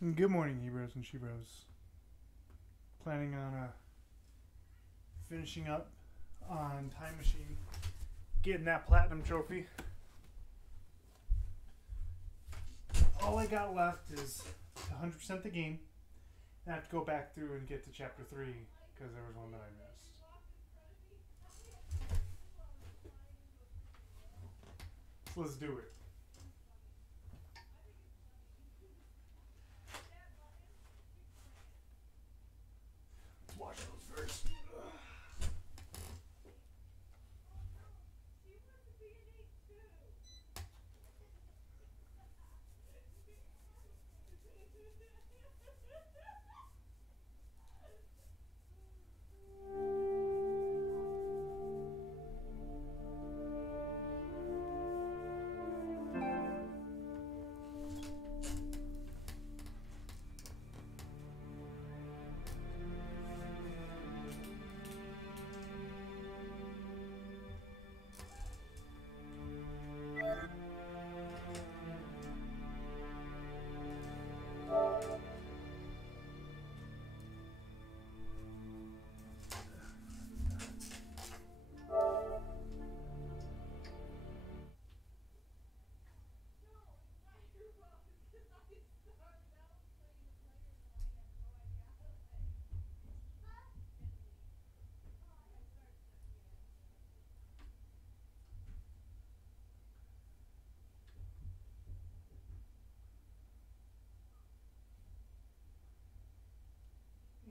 Good morning, heroes and sheroes. Planning on finishing up on Time Machine, getting that platinum trophy. All I got left is to 100% the game. I have to go back through and get to chapter 3 because there was one that I missed. So let's do it. Let's watch those first.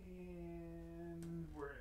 And we're in.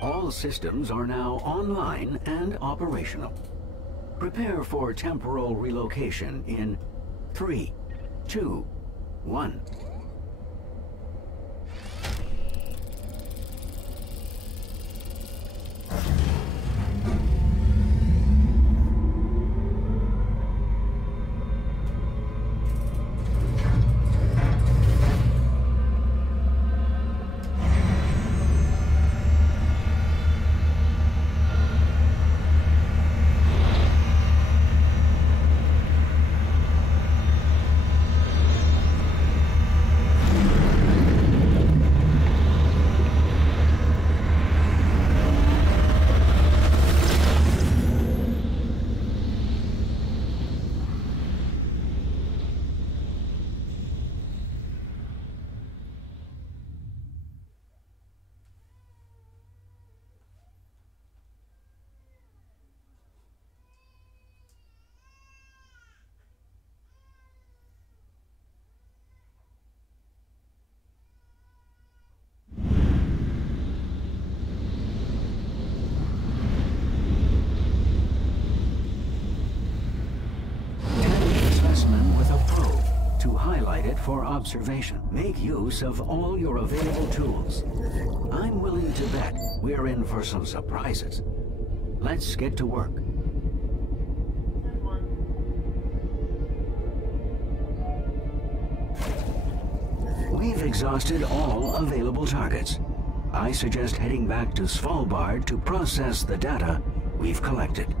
All systems are now online and operational. Prepare for temporal relocation in 3, 2, 1. For observation. Make use of all your available tools. I'm willing to bet we're in for some surprises. Let's get to work. We've exhausted all available targets. I suggest heading back to Svalbard to process the data we've collected.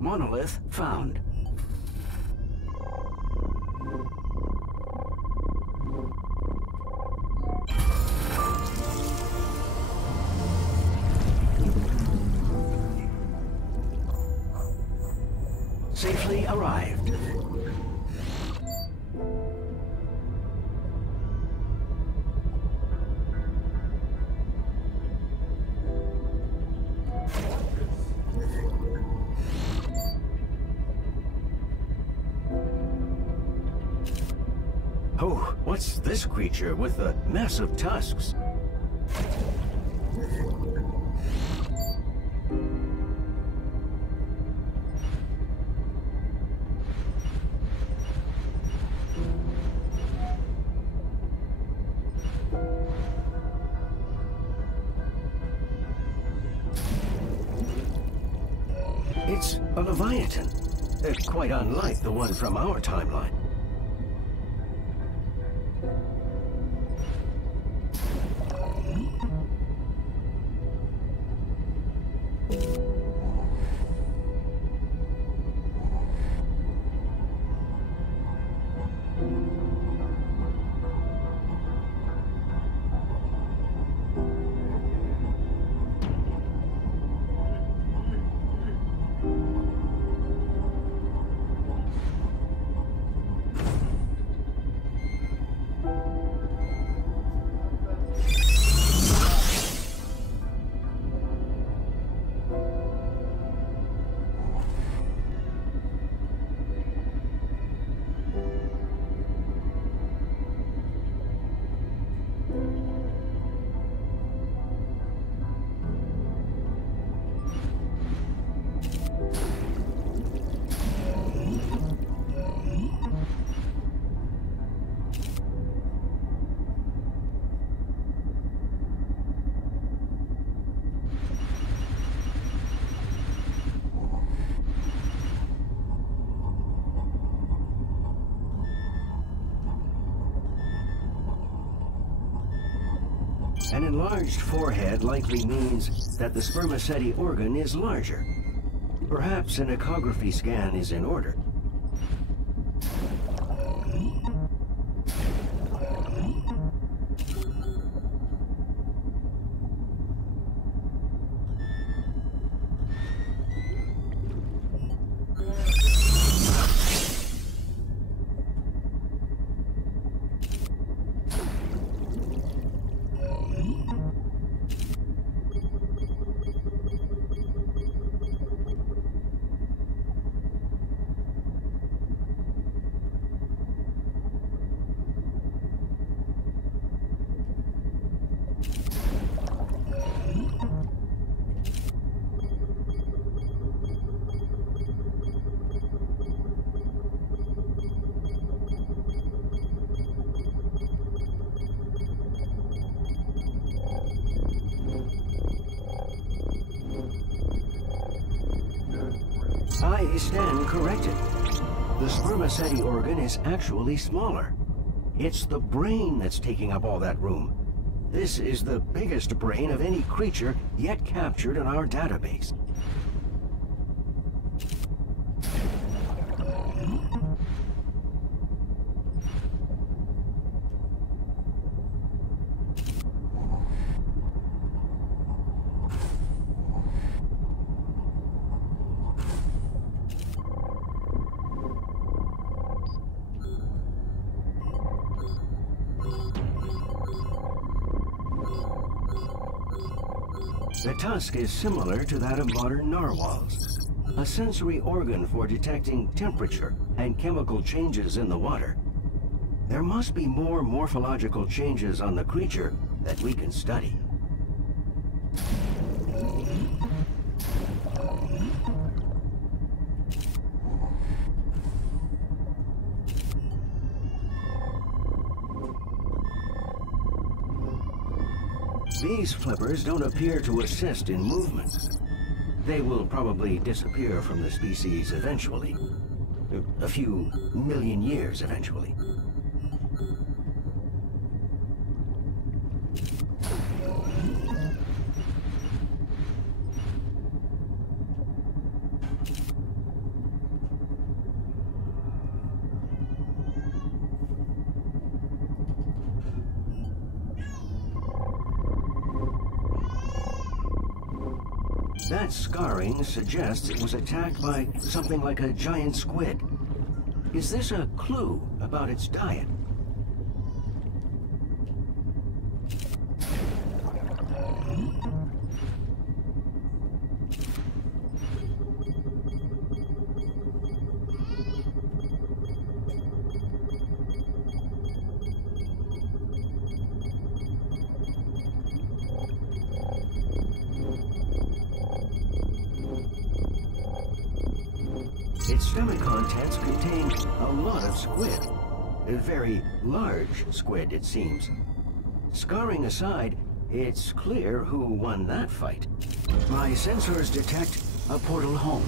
Monolith found. Safely arrived. Oh, what's this creature with the massive tusks? It's a Leviathan, quite unlike the one from our timeline. An enlarged forehead likely means that the spermaceti organ is larger. Perhaps an echography scan is in order. I stand corrected. The spermaceti organ is actually smaller. It's the brain that's taking up all that room. This is the biggest brain of any creature yet captured in our database. The tusk is similar to that of modern narwhals, a sensory organ for detecting temperature and chemical changes in the water. There must be more morphological changes on the creature that we can study. These flippers don't appear to assist in movement. They will probably disappear from the species eventually. A few million years eventually. That scarring suggests it was attacked by something like a giant squid. Is this a clue about its diet? Its stomach contents contain a lot of squid. A very large squid, it seems. Scarring aside, it's clear who won that fight. My sensors detect a portal home.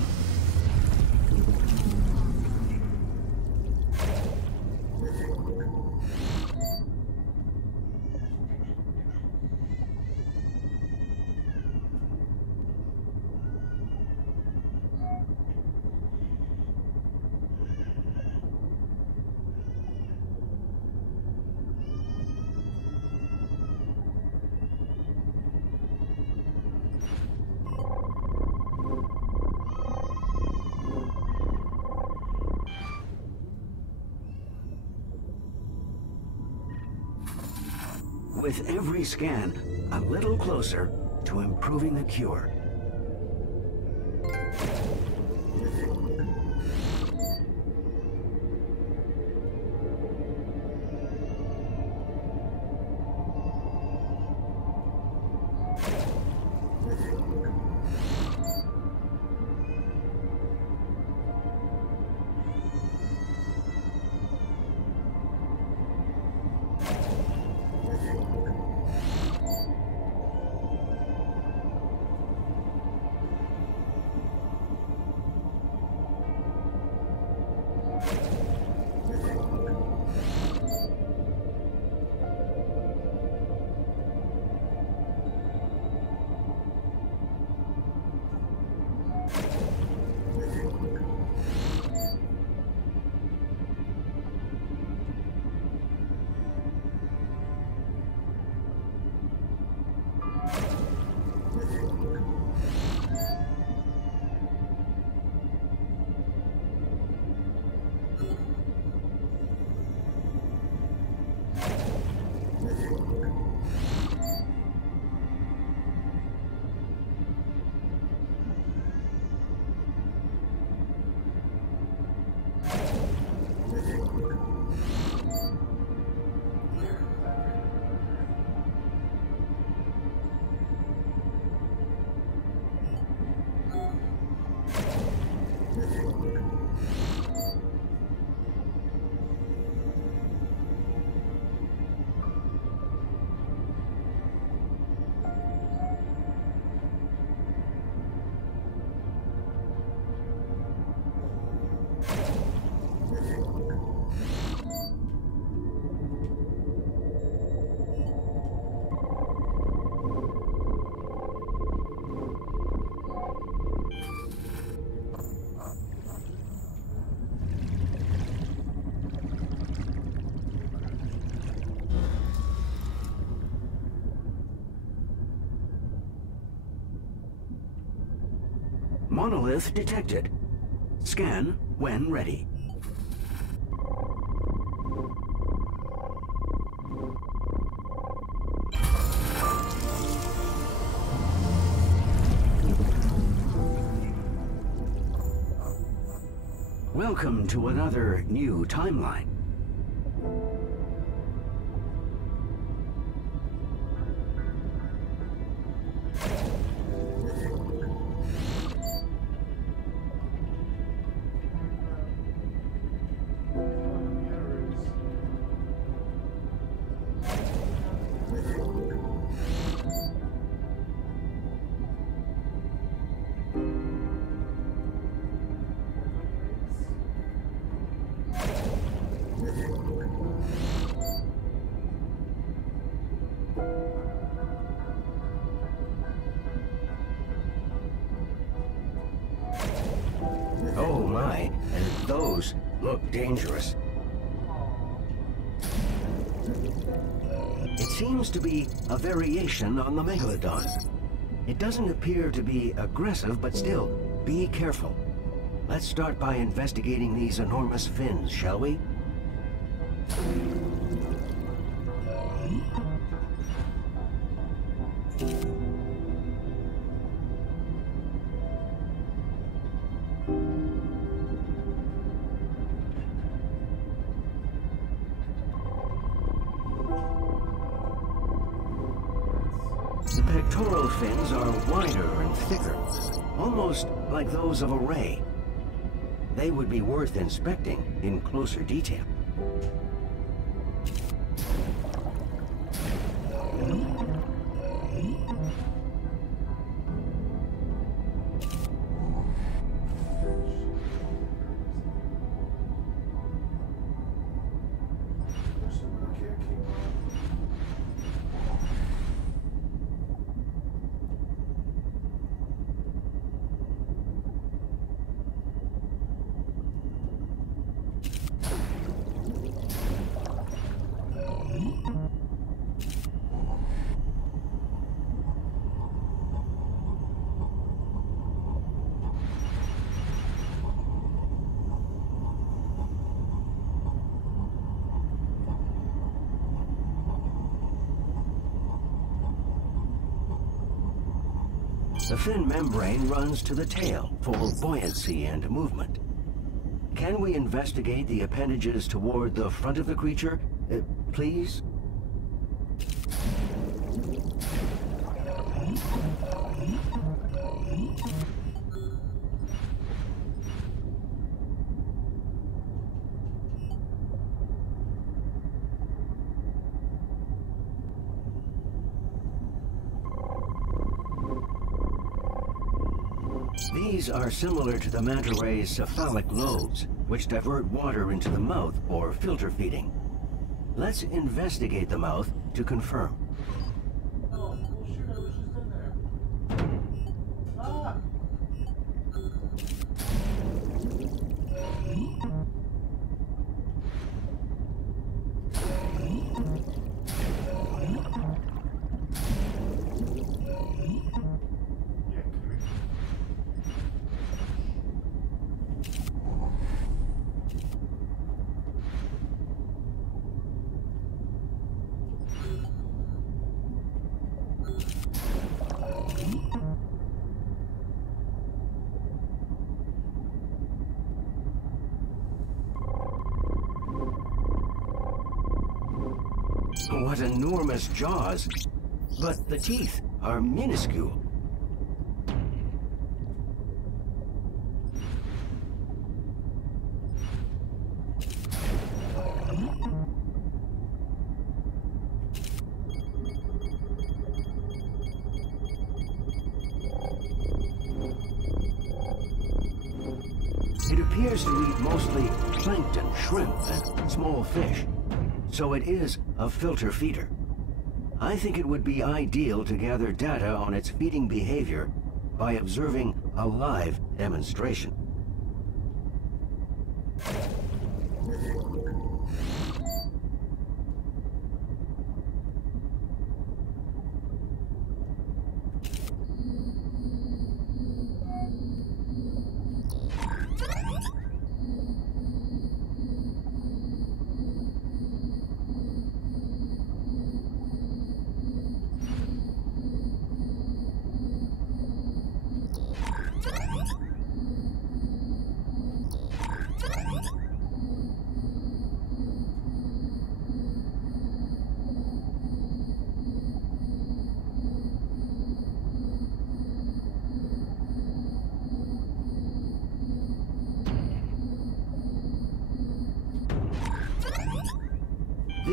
With every scan, a little closer to improving the cure. Monolith detected. Scan when ready. Welcome to another new timeline. Oh my, and those look dangerous. It seems to be a variation on the Megalodon. It doesn't appear to be aggressive, but still, be careful. Let's start by investigating these enormous fins, shall we? The pectoral fins are wider and thicker, almost like those of a ray. They would be worth inspecting in closer detail. The fin membrane runs to the tail for buoyancy and movement. Can we investigate the appendages toward the front of the creature, please? These are similar to the manta ray's cephalic lobes, which divert water into the mouth for filter feeding. Let's investigate the mouth to confirm. Oh, shoot, I was just in there. Ah! What enormous jaws! But the teeth are minuscule. It appears to eat mostly plankton, shrimp, and small fish. So it is a filter feeder. I think it would be ideal to gather data on its feeding behavior by observing a live demonstration.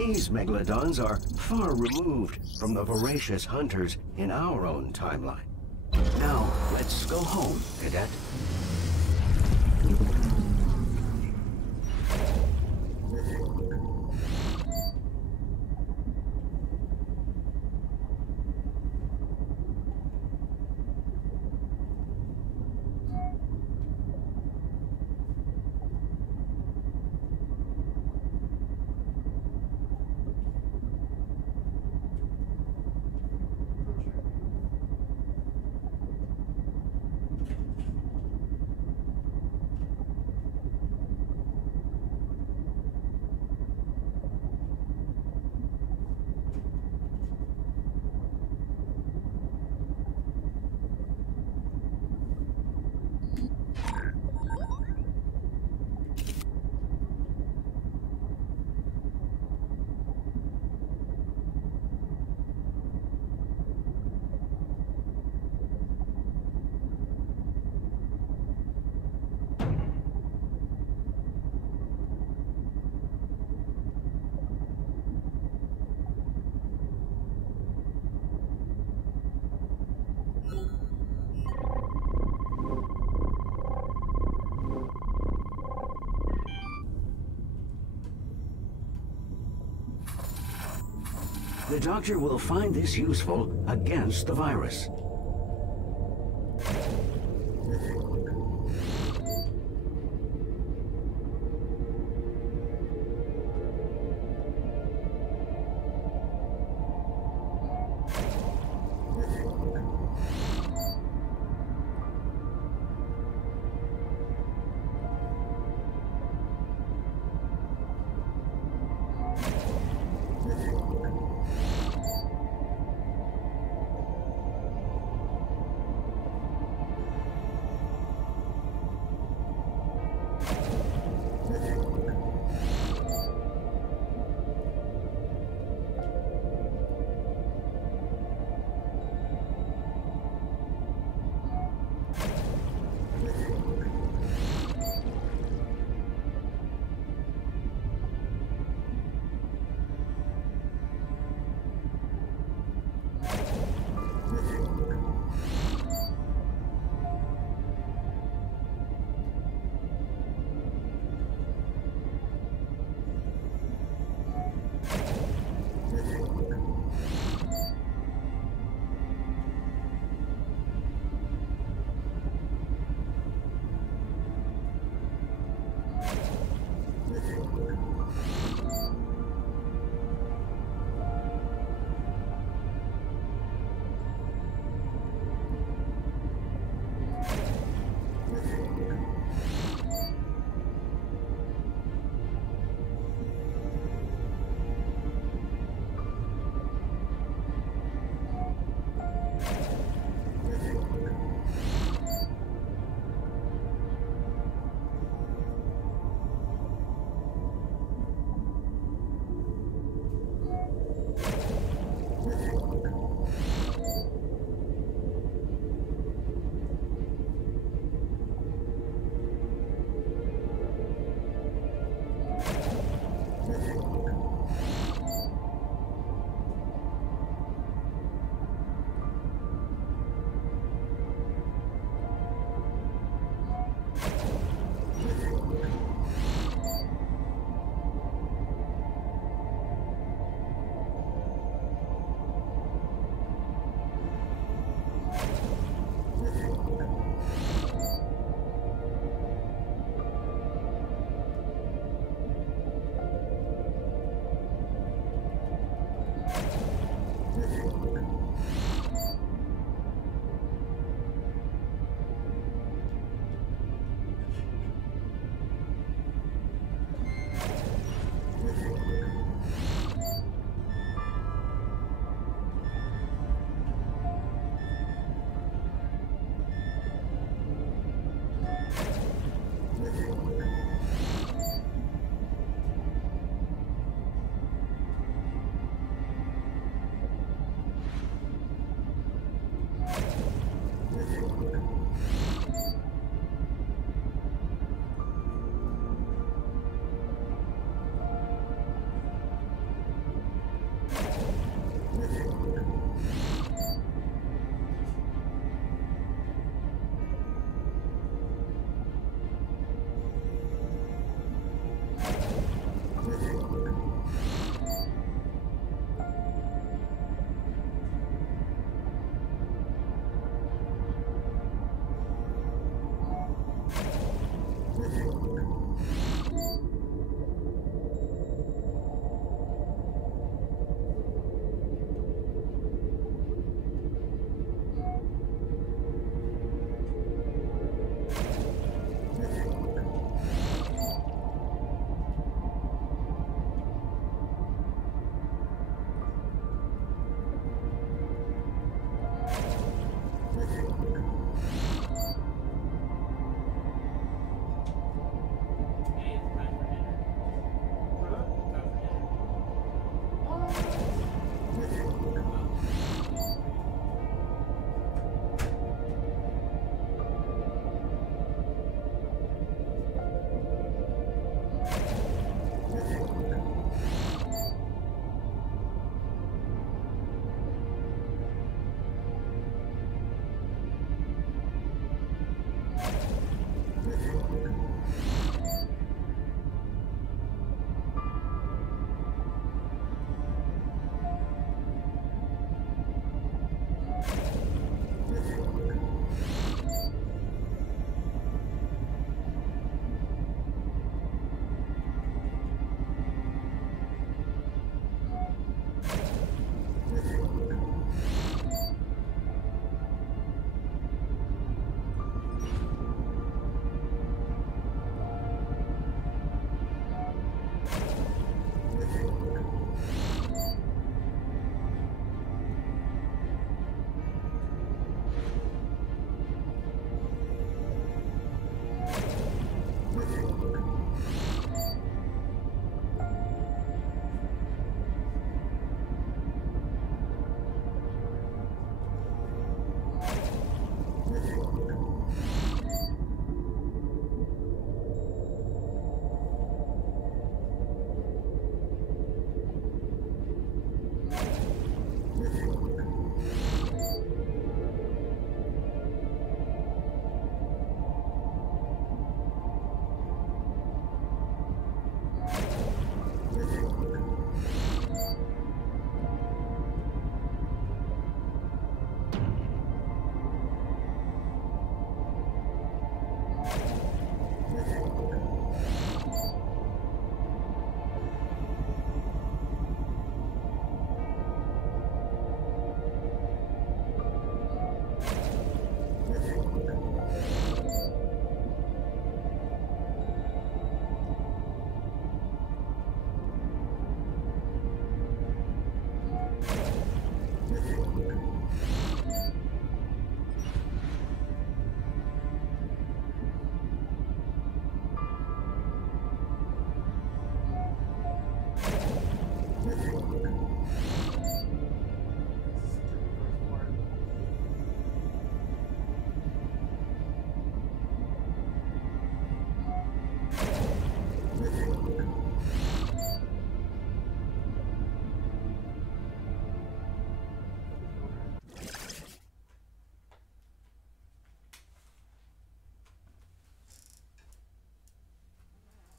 These megalodons are far removed from the voracious hunters in our own timeline. Now, let's go home, Cadet. The doctor will find this useful against the virus.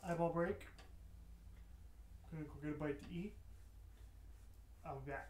eyeball break. Gonna go get a bite to eat. I'll be back.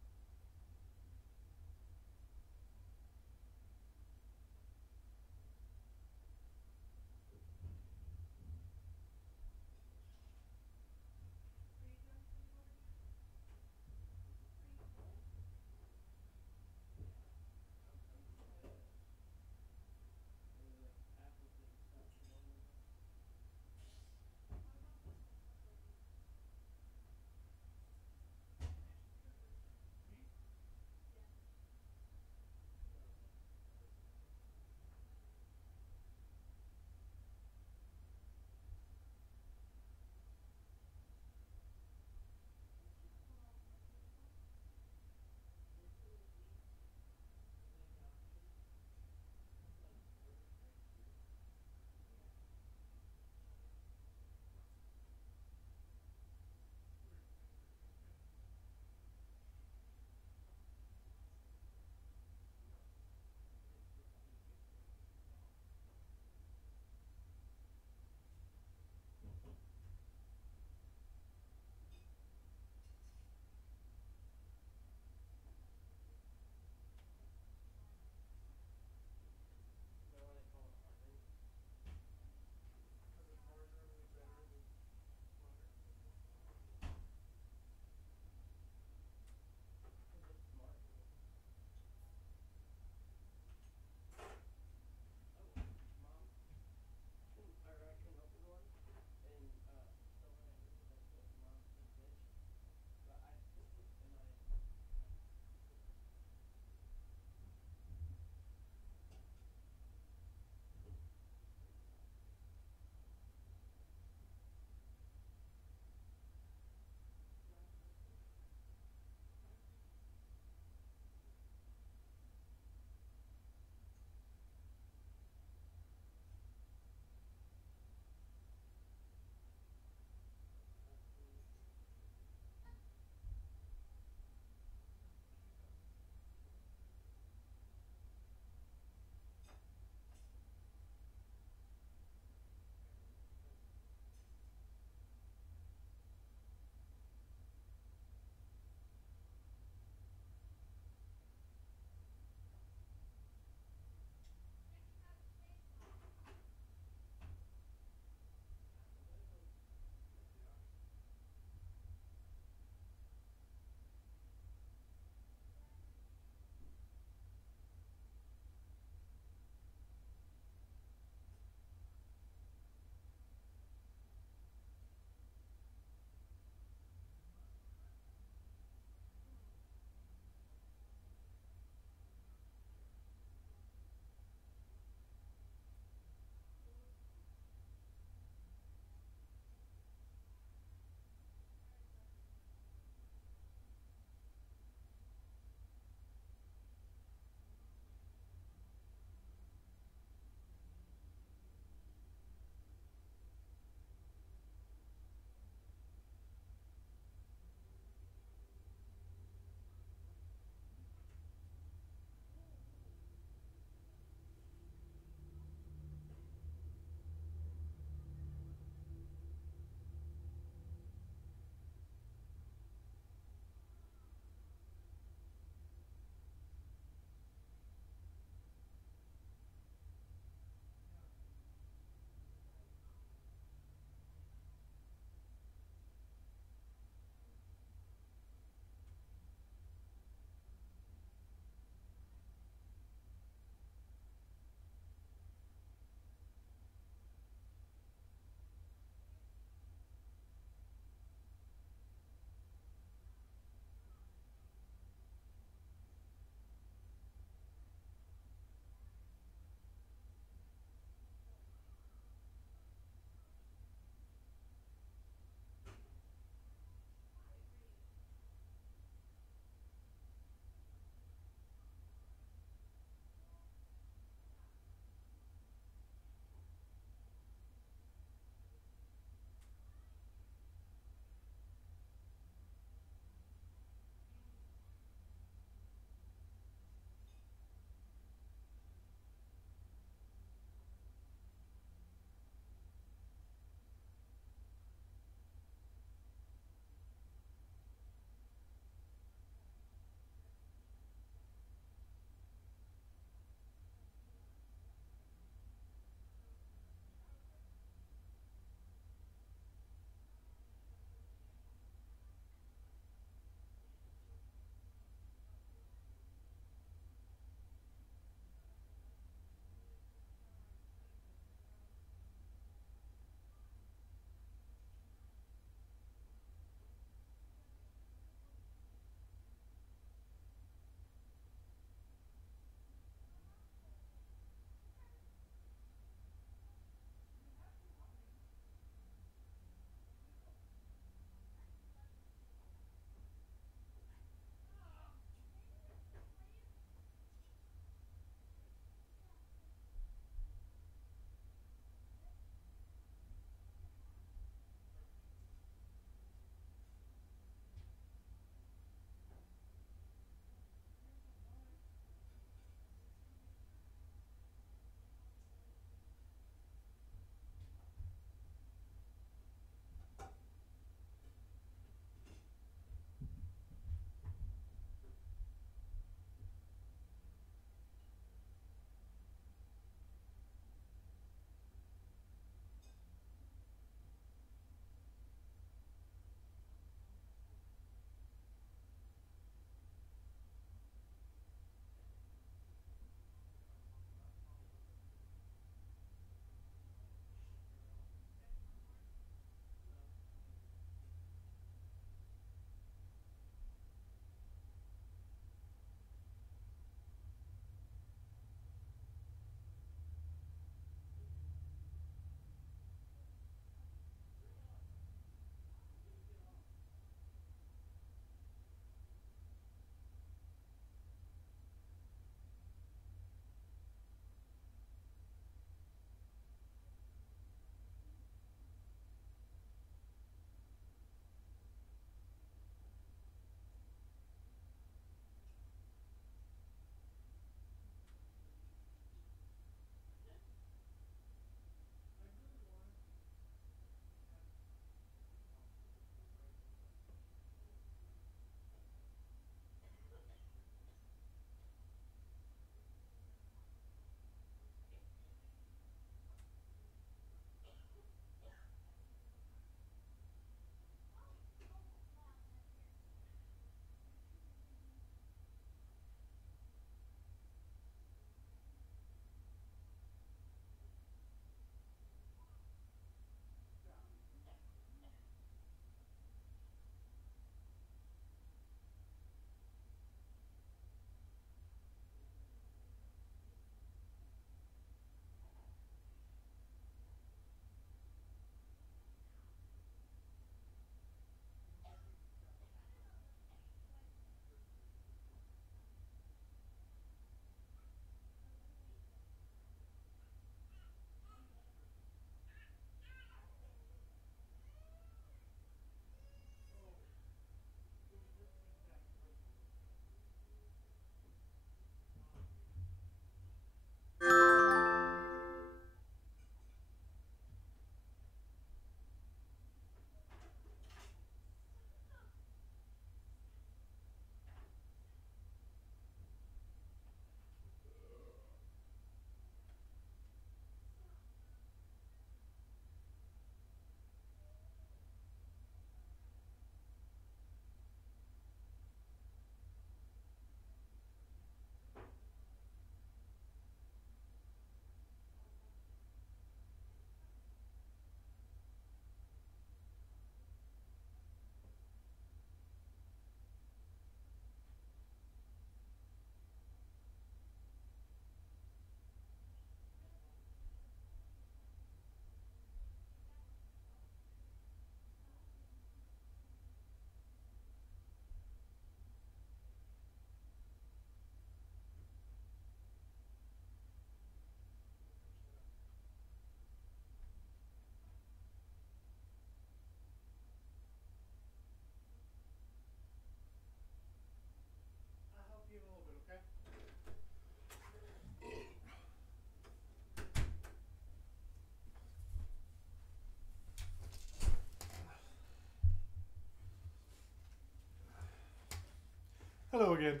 Hello again.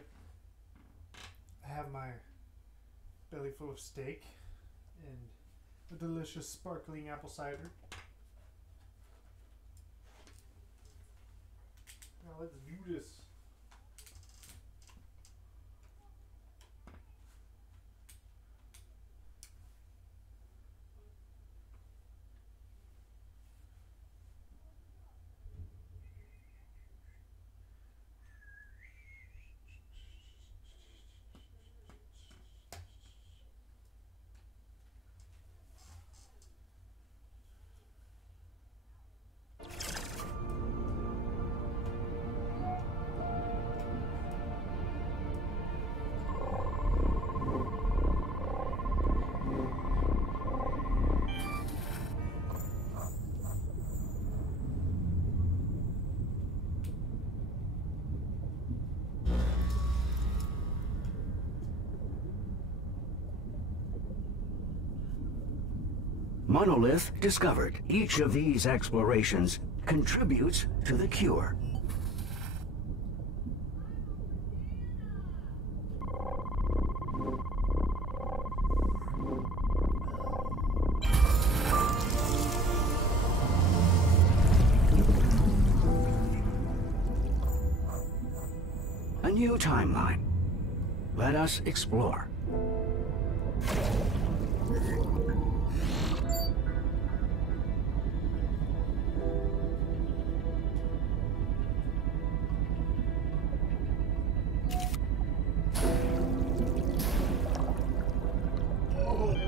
I have my belly full of steak and a delicious sparkling apple cider. Now let's do this. Monolith discovered. Each of these explorations contributes to the cure. A new timeline. Let us explore.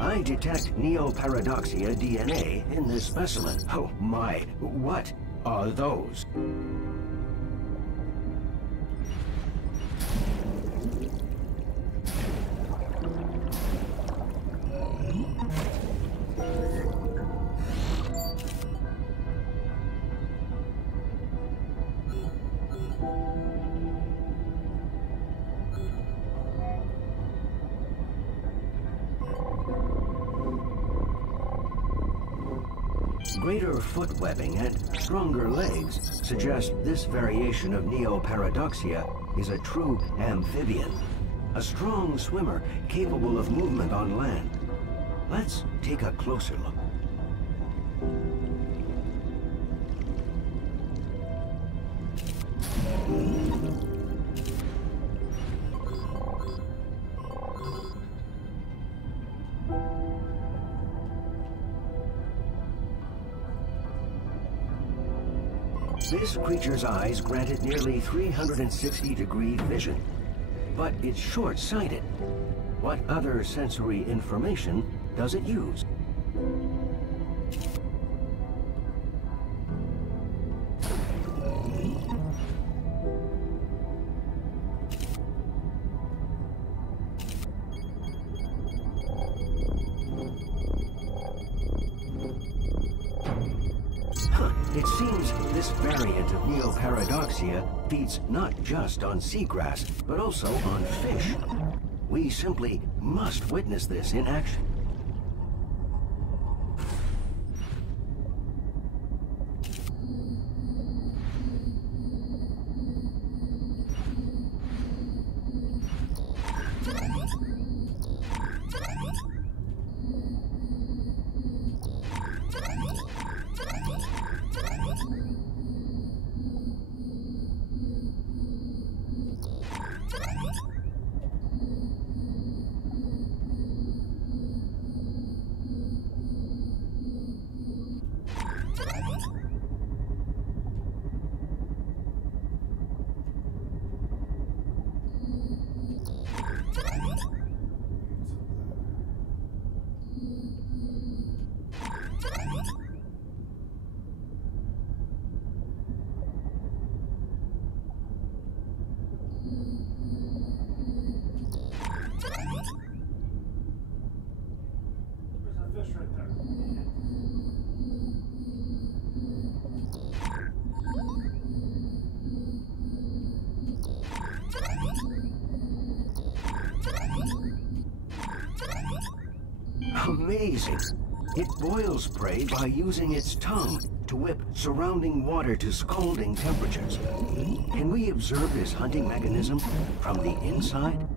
I detect Neoparadoxia DNA in this specimen. Oh my, what are those? Greater foot webbing and stronger legs suggest this variation of Neoparadoxia is a true amphibian, a strong swimmer capable of movement on land. Let's take a closer look. This creature's eyes grant it nearly 360-degree vision, but it's short-sighted. What other sensory information does it use? It seems this variant of Neoparadoxia feeds not just on seagrass, but also on fish. We simply must witness this in action. Amazing! It boils prey by using its tongue to whip surrounding water to scalding temperatures. Can we observe this hunting mechanism from the inside?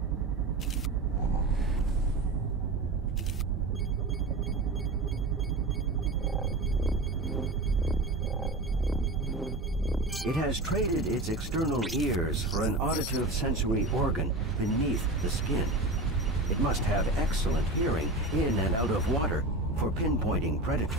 It has traded its external ears for an auditive sensory organ beneath the skin. It must have excellent hearing in and out of water for pinpointing predators.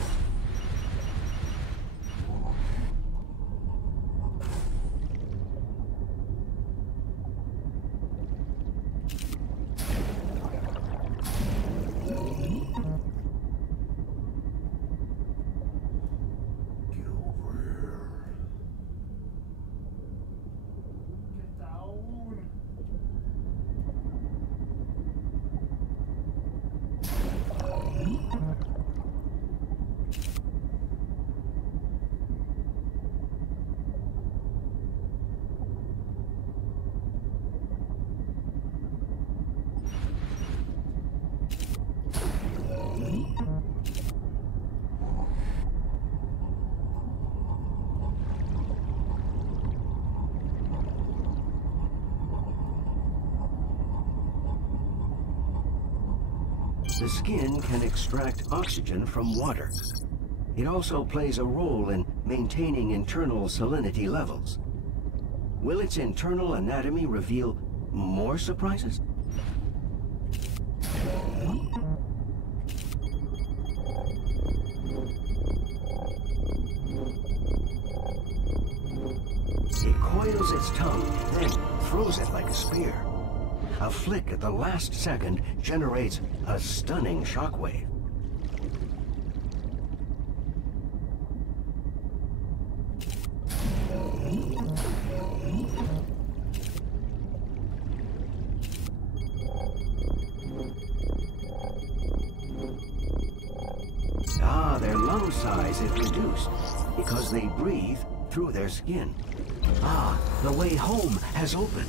The skin can extract oxygen from water. It also plays a role in maintaining internal salinity levels. Will its internal anatomy reveal more surprises? It coils its tongue, then throws it like a spear. A flick at the last second generates a stunning shockwave. Ah, their lung size is reduced because they breathe through their skin. Ah, the way home has opened.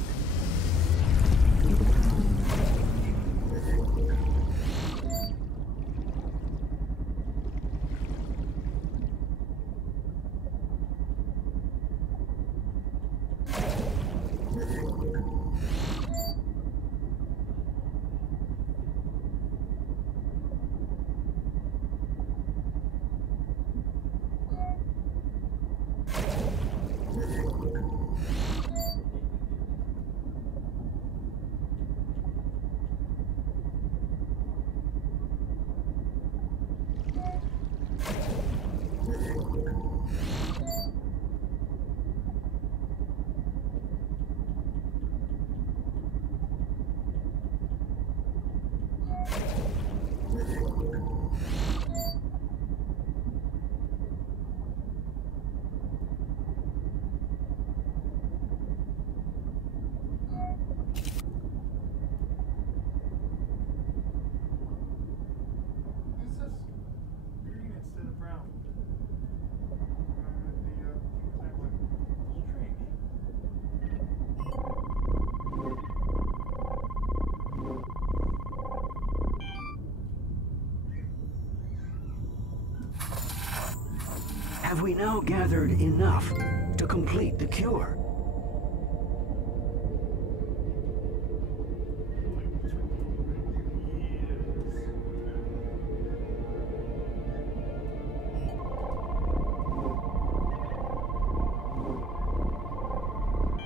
Have we now gathered enough to complete the cure?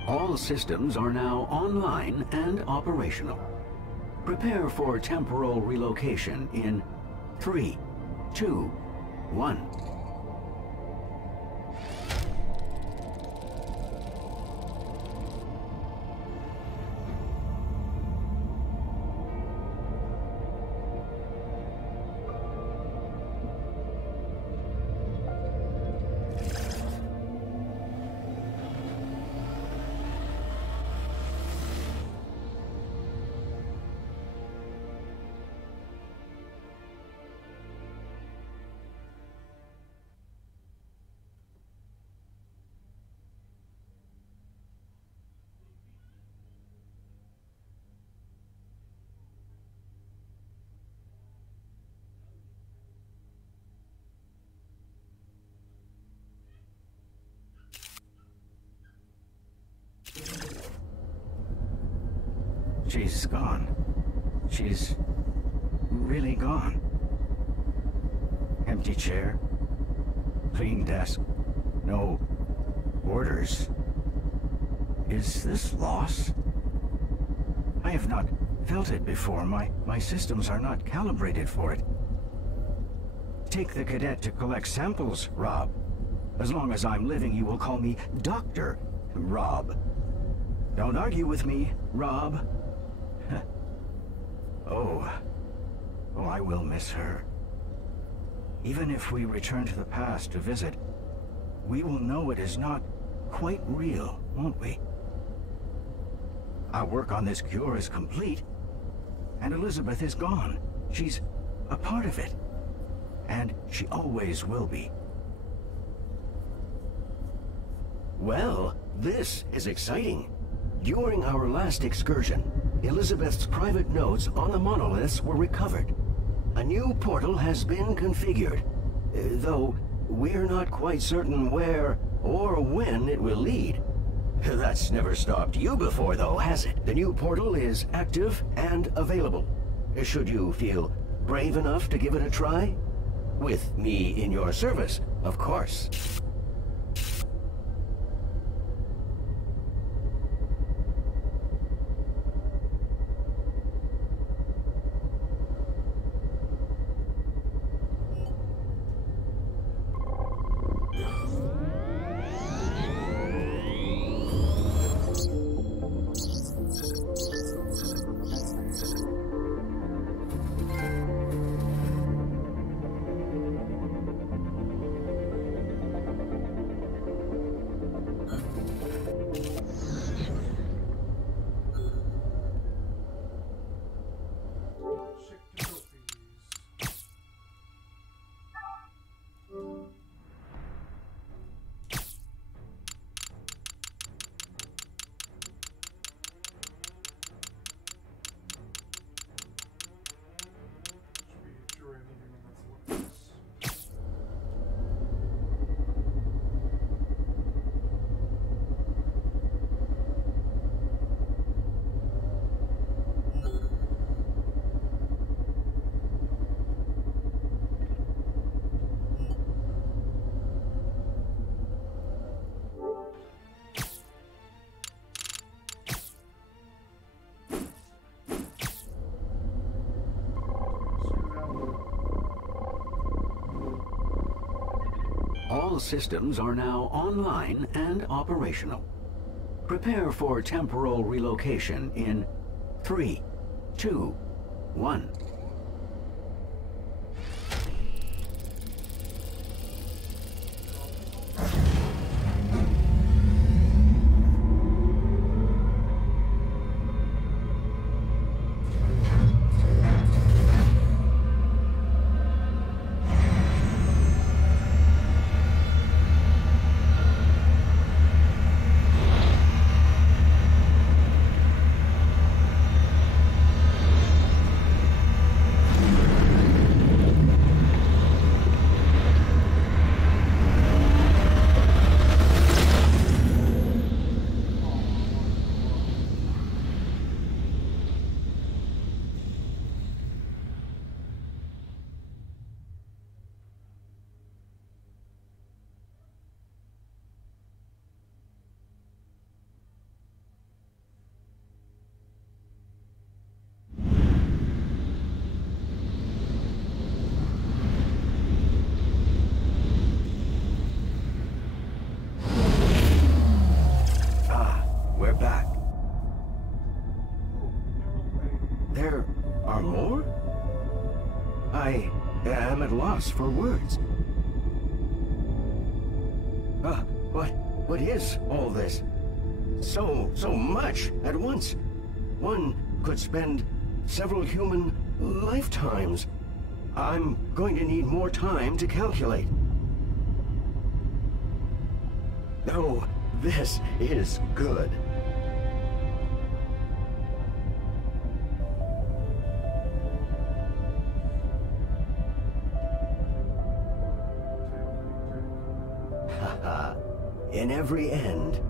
All systems are now online and operational. Prepare for temporal relocation in 3, 2, 1. She's gone. She's really gone. Empty chair. Clean desk. No orders. Is this loss? I have not felt it before. My systems are not calibrated for it. Take the cadet to collect samples, Rob. As long as I'm living, you will call me Dr. Rob. Don't argue with me, Rob. Oh, I will miss her. Even if we return to the past to visit, we will know it is not quite real, won't we? Our work on this cure is complete, and Elizabeth is gone. She's a part of it, and she always will be. Well, this is exciting. During our last excursion, Elizabeth's private notes on the monoliths were recovered. A new portal has been configured, though we're not quite certain where or when it will lead. That's never stopped you before, though, has it? The new portal is active and available. Should you feel brave enough to give it a try? With me in your service, of course. All systems are now online and operational. Prepare for temporal relocation in 3, 2, 1. For words. What is all this? So much at once. One could spend several human lifetimes. I'm going to need more time to calculate. Oh, this is good. In every end,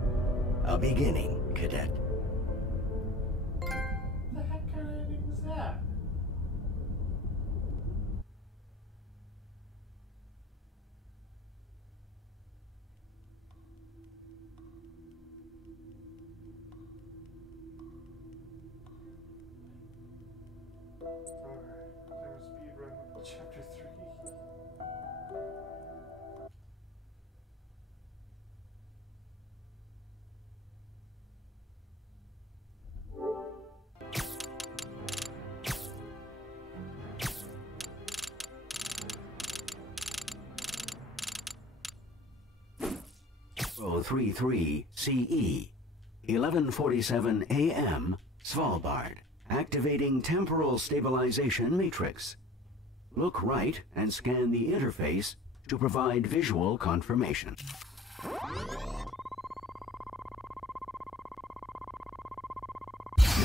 a beginning, Cadet. What the There was speed run chapter 3. Euro 33 CE, 11:47 AM, Svalbard. Activating temporal stabilization matrix. Look right and scan the interface to provide visual confirmation.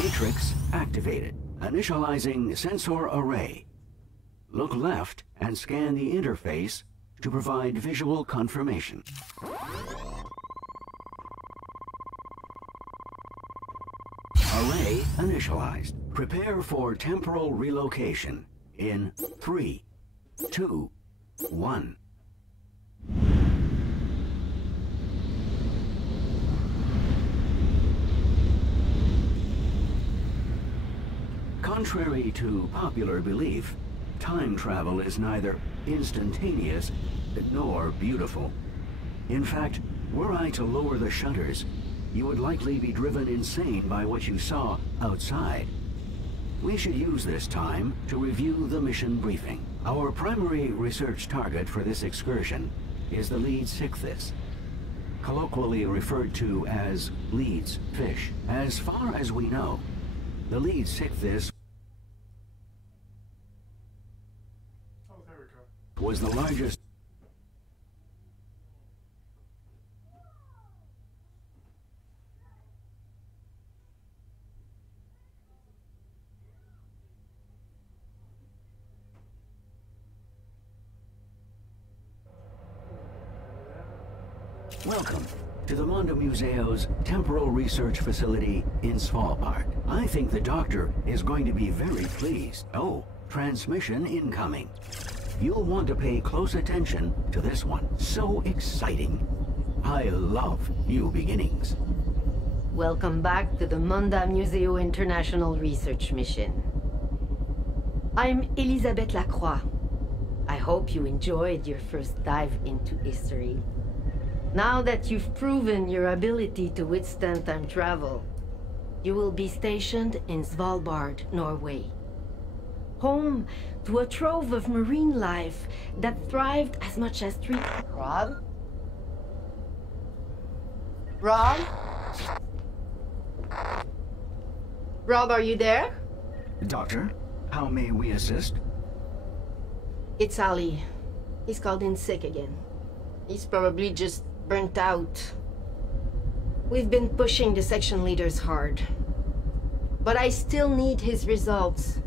Matrix activated. Initializing sensor array. Look left and scan the interface to provide visual confirmation. Array initialized. Prepare for temporal relocation in 3, 2, 1. Contrary to popular belief, time travel is neither instantaneous nor beautiful. In fact, were I to lower the shutters, you would likely be driven insane by what you saw outside. We should use this time to review the mission briefing. Our primary research target for this excursion is the Leeds Ichthys, colloquially referred to as Leeds fish. As far as we know, the Leeds Ichthys was the largest Welcome to the Mondo Museo's Temporal Research Facility in Svalbard. I think the doctor is going to be very pleased. Oh, transmission incoming. You'll want to pay close attention to this one. So exciting. I love new beginnings. Welcome back to the Mondo Museo International Research Mission. I'm Elisabeth Lacroix. I hope you enjoyed your first dive into history. Now that you've proven your ability to withstand time travel, you will be stationed in Svalbard, Norway. Home to a trove of marine life that thrived as much as 3... Rob? Rob? Rob, are you there? Doctor, how may we assist? It's Ali. He's called in sick again. He's probably just burnt out. We've been pushing the section leaders hard. But I still need his results.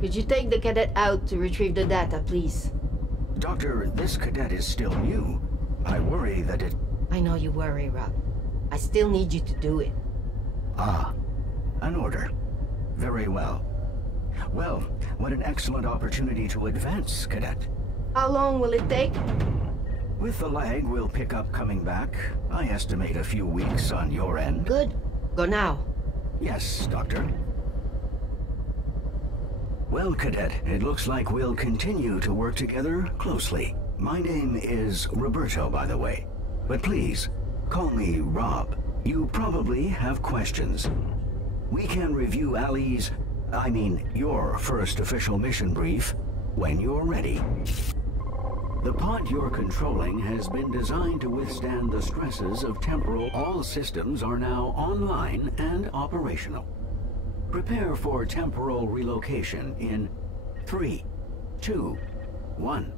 Could you take the cadet out to retrieve the data, please? Doctor, this cadet is still new. I worry that it... I know you worry, Rob. I still need you to do it. Ah, an order. Very well. Well, what an excellent opportunity to advance, cadet. How long will it take? With the lag we'll pick up coming back, I estimate a few weeks on your end. Good. Go now. Yes, Doctor. Well, Cadet, it looks like we'll continue to work together closely. My name is Roberto, by the way. But please, call me Rob. You probably have questions. We can review your first official mission brief when you're ready. The pod you're controlling has been designed to withstand the stresses of temporal. All systems are now online and operational. Prepare for temporal relocation in 3, 2, 1.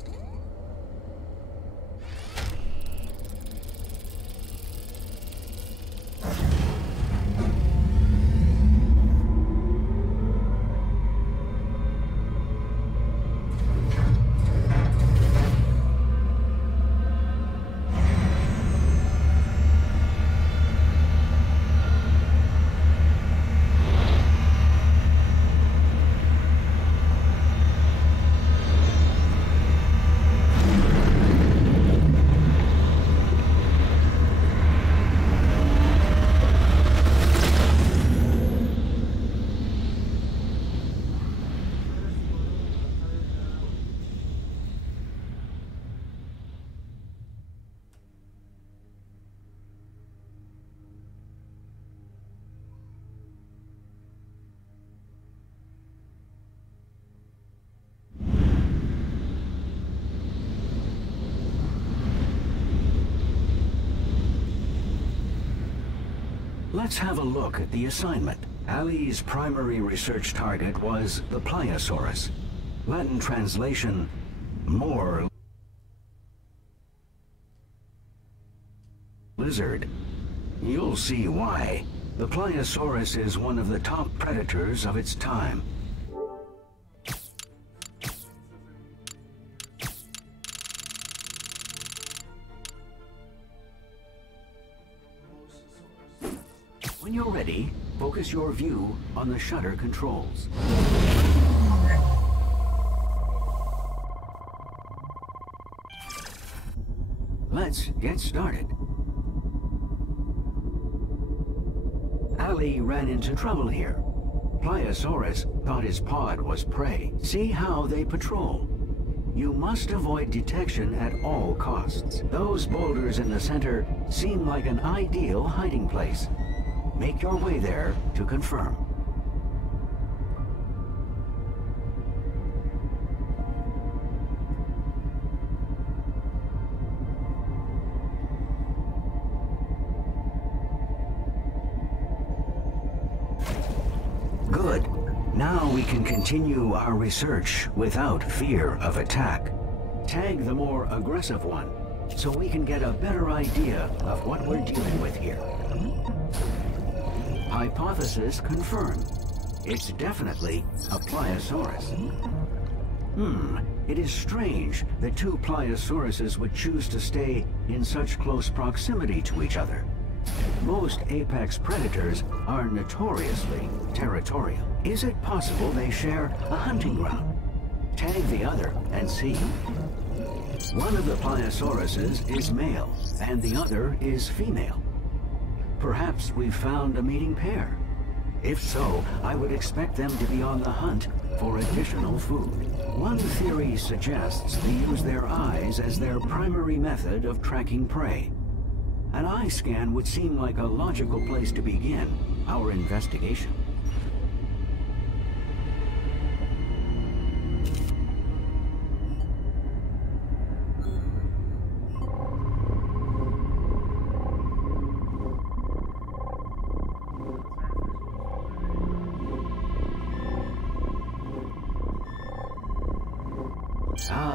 Let's have a look at the assignment. Ali's primary research target was the Pliosaurus. Latin translation, more lizard. You'll see why. The Pliosaurus is one of the top predators of its time. When you're ready, focus your view on the shutter controls. Let's get started. Ali ran into trouble here. Pliosaurus thought his pod was prey. See how they patrol. You must avoid detection at all costs. Those boulders in the center seem like an ideal hiding place. Make your way there to confirm. Good. Now we can continue our research without fear of attack. Tag the more aggressive one, so we can get a better idea of what we're dealing with here. Hypothesis confirmed. It's definitely a Pliosaurus. It is strange that two Pliosauruses would choose to stay in such close proximity to each other. Most apex predators are notoriously territorial. Is it possible they share a hunting ground? Tag the other and see. One of the Pliosauruses is male, and the other is female. Perhaps we've found a mating pair. If so, I would expect them to be on the hunt for additional food. One theory suggests they use their eyes as their primary method of tracking prey. An eye scan would seem like a logical place to begin our investigation.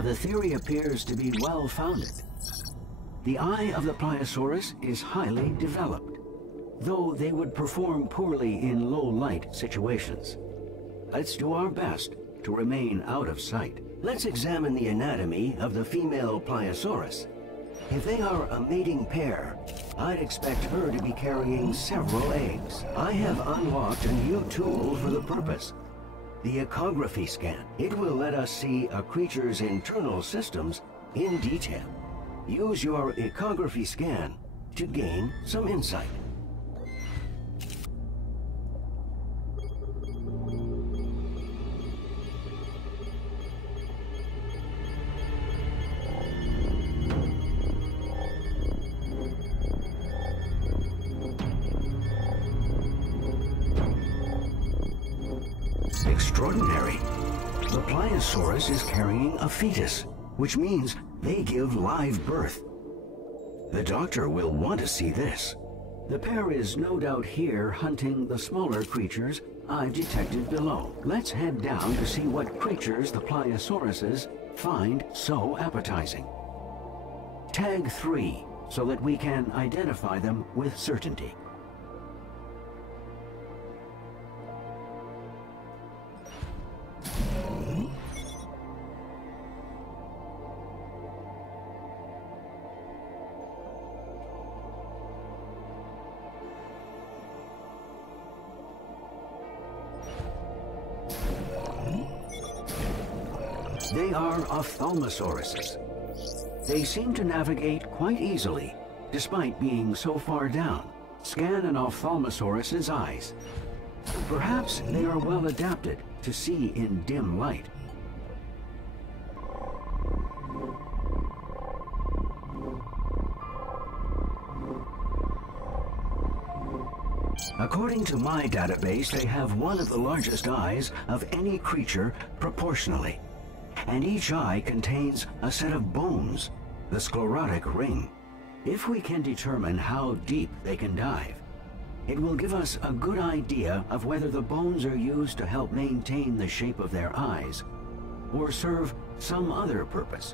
The theory appears to be well-founded. The eye of the Pliosaurus is highly developed, though they would perform poorly in low-light situations. Let's do our best to remain out of sight. Let's examine the anatomy of the female Pliosaurus. If they are a mating pair, I'd expect her to be carrying several eggs. I have unlocked a new tool for the purpose. The ecography scan. It will let us see a creature's internal systems in detail. Use your ecography scan to gain some insight. Extraordinary. The Pliosaurus is carrying a fetus, which means they give live birth. The doctor will want to see this. The pair is no doubt here hunting the smaller creatures I've detected below. Let's head down to see what creatures the Pliosauruses find so appetizing. Tag 3, so that we can identify them with certainty. They are ophthalmosauruses. They seem to navigate quite easily, despite being so far down. Scan an ophthalmosaurus's eyes. Perhaps they are well adapted to see in dim light. According to my database, they have one of the largest eyes of any creature proportionally. And each eye contains a set of bones, the sclerotic ring. If we can determine how deep they can dive, It will give us a good idea of whether the bones are used to help maintain the shape of their eyes, or serve some other purpose.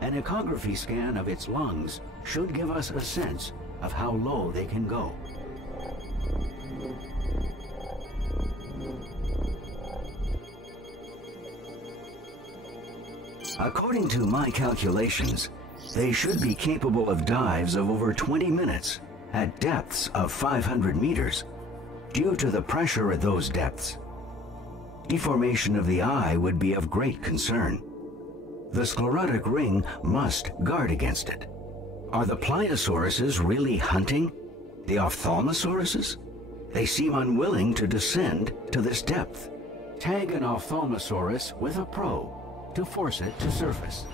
An ecography scan of its lungs should give us a sense of how low they can go. According to my calculations, they should be capable of dives of over 20 minutes at depths of 500 meters. Due to the pressure at those depths, deformation of the eye would be of great concern. The sclerotic ring must guard against it. Are the pliosauruses really hunting the ophthalmosauruses? They seem unwilling to descend to this depth. Tag an ophthalmosaurus with a probe to force it to surface.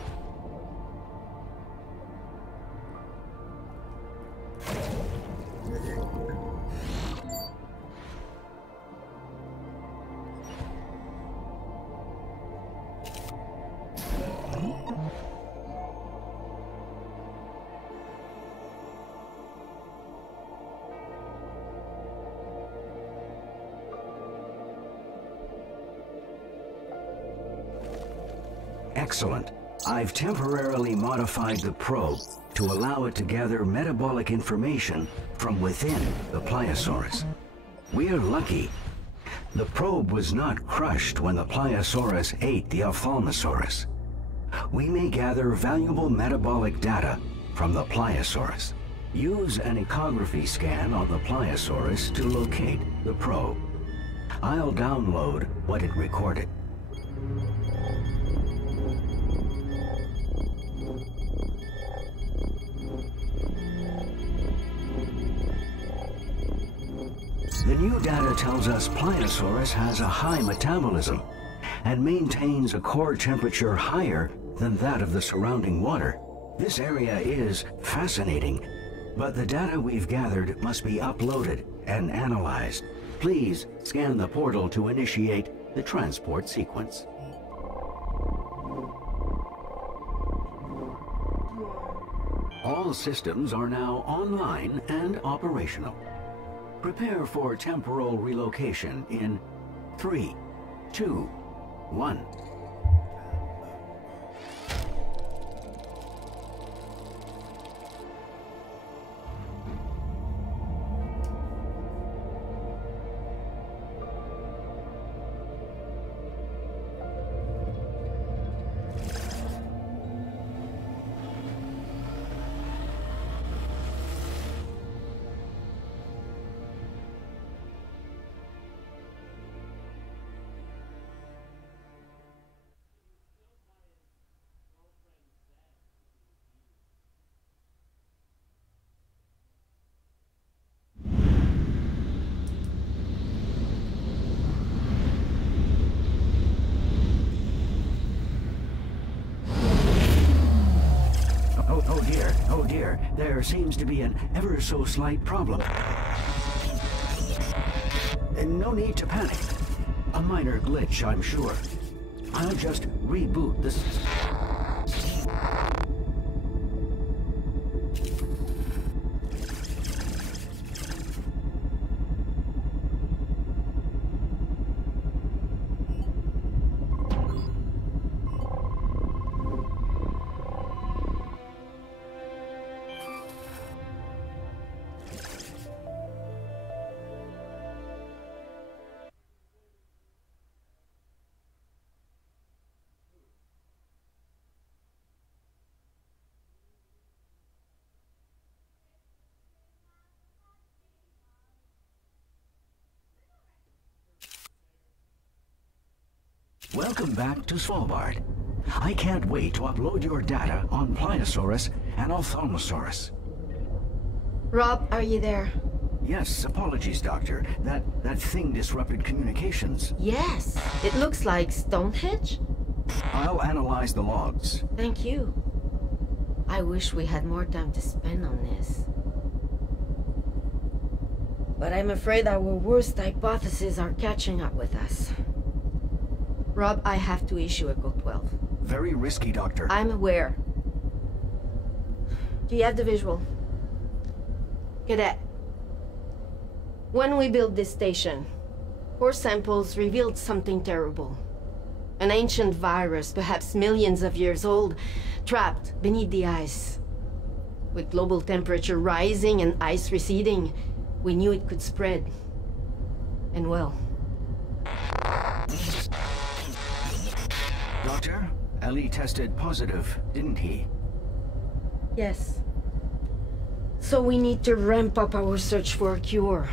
Excellent. I've temporarily modified the probe to allow it to gather metabolic information from within the Pliosaurus. We're lucky. The probe was not crushed when the Pliosaurus ate the Ophthalmosaurus. We may gather valuable metabolic data from the Pliosaurus. Use an ecography scan on the Pliosaurus to locate the probe. I'll download what it recorded. The new data tells us Pliosaurus has a high metabolism and maintains a core temperature higher than that of the surrounding water. This area is fascinating, but the data we've gathered must be uploaded and analyzed. Please scan the portal to initiate the transport sequence. All systems are now online and operational. Prepare for temporal relocation in 3, 2, 1. Oh dear, there seems to be an ever so slight problem. No need to panic. A minor glitch, I'm sure. I'll just reboot this. Welcome back to Svalbard. I can't wait to upload your data on Pliosaurus and Ophthalmosaurus. Rob, are you there? Yes, apologies, Doctor. That thing disrupted communications. Yes, it looks like Stonehenge. I'll analyze the logs. Thank you. I wish we had more time to spend on this. But I'm afraid our worst hypotheses are catching up with us. Rob, I have to issue a Code 12. Very risky, Doctor. I'm aware. Do you have the visual? Cadet. When we built this station, core samples revealed something terrible. An ancient virus, perhaps millions of years old, trapped beneath the ice. With global temperature rising and ice receding, we knew it could spread. And well... Doctor, Ellie tested positive, didn't he? Yes. So we need to ramp up our search for a cure.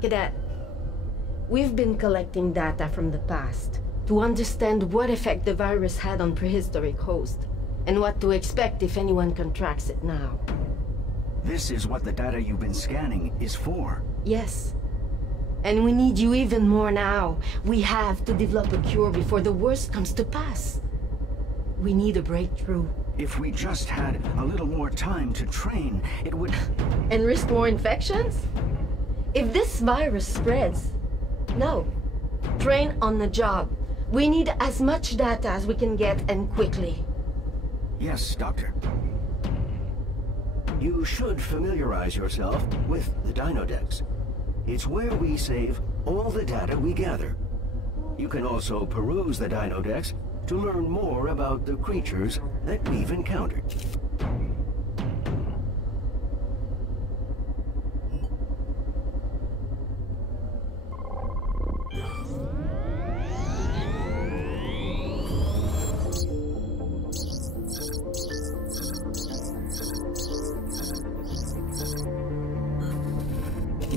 Cadet, we've been collecting data from the past to understand what effect the virus had on prehistoric hosts, and what to expect if anyone contracts it now. This is what the data you've been scanning is for. Yes. And we need you even more now. We have to develop a cure before the worst comes to pass. We need a breakthrough. If we just had a little more time to train, it would... And risk more infections? If this virus spreads, no. Train on the job. We need as much data as we can get, and quickly. Yes, Doctor. You should familiarize yourself with the Dinodex. It's where we save all the data we gather. You can also peruse the Dinodex to learn more about the creatures that we've encountered.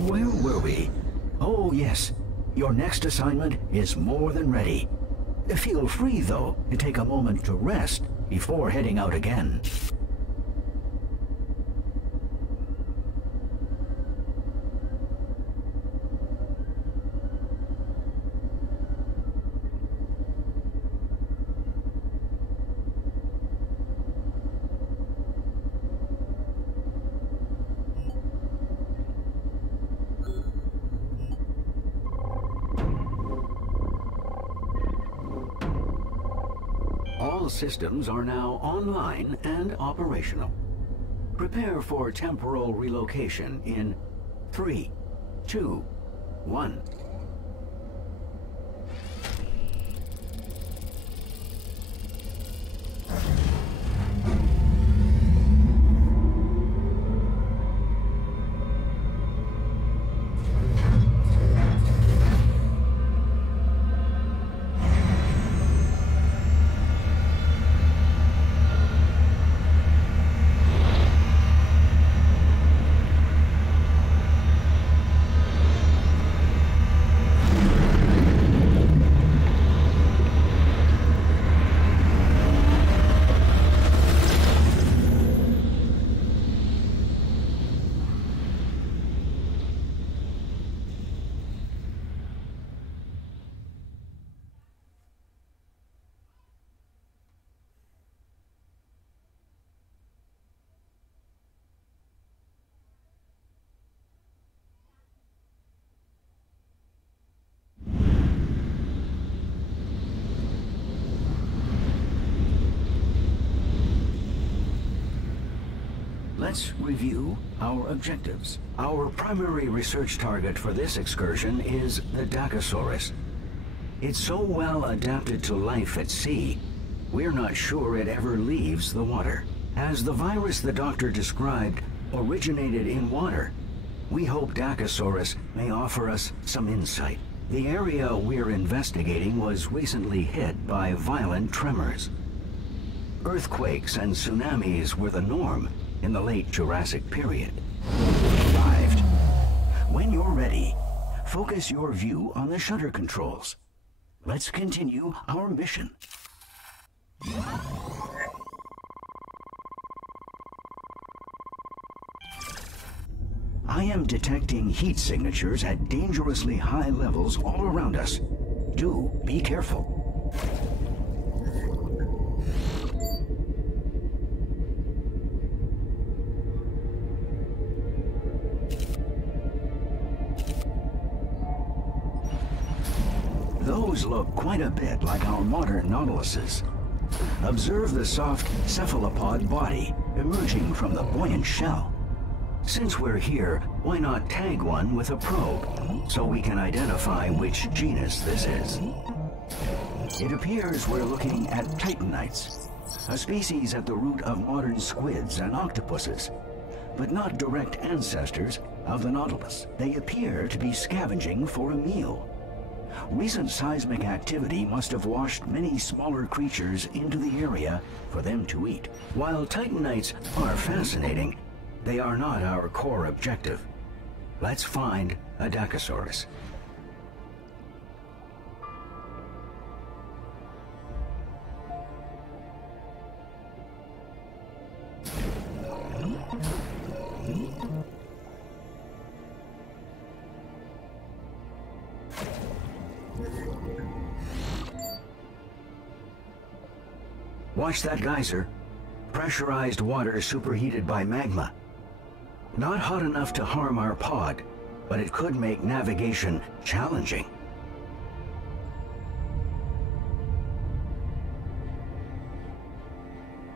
Where were we? Oh, yes. Your next assignment is more than ready. Feel free, though, to take a moment to rest before heading out again. All systems are now online and operational. Prepare for temporal relocation in 3, 2, 1. Let's review our objectives. Our primary research target for this excursion is the Dakosaurus. It's so well adapted to life at sea, we're not sure it ever leaves the water. As the virus the doctor described originated in water, we hope Dakosaurus may offer us some insight. The area we're investigating was recently hit by violent tremors. Earthquakes and tsunamis were the norm in the late Jurassic period. Arrived. When you're ready, focus your view on the shutter controls. Let's continue our mission. I am detecting heat signatures at dangerously high levels all around us. Do be careful. Those look quite a bit like our modern Nautiluses. Observe the soft cephalopod body emerging from the buoyant shell. Since we're here, why not tag one with a probe, so we can identify which genus this is? It appears we're looking at Titanites, a species at the root of modern squids and octopuses, but not direct ancestors of the Nautilus. They appear to be scavenging for a meal. Recent seismic activity must have washed many smaller creatures into the area for them to eat. While Titanites are fascinating, they are not our core objective. Let's find a Dacosaurus. Watch that geyser. Pressurized water superheated by magma. Not hot enough to harm our pod, but it could make navigation challenging.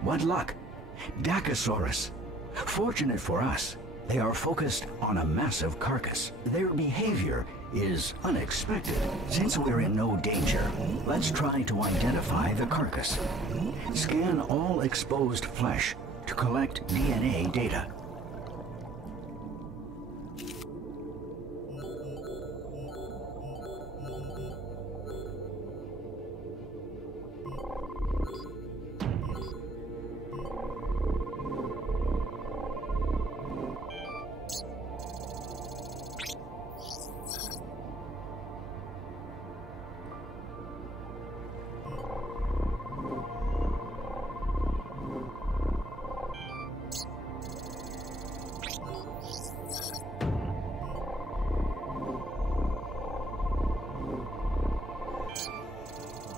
What luck! Dacosaurus. Fortunate for us, they are focused on a massive carcass. Their behavior is unexpected. Since we're in no danger, let's try to identify the carcass. Scan all exposed flesh to collect DNA data.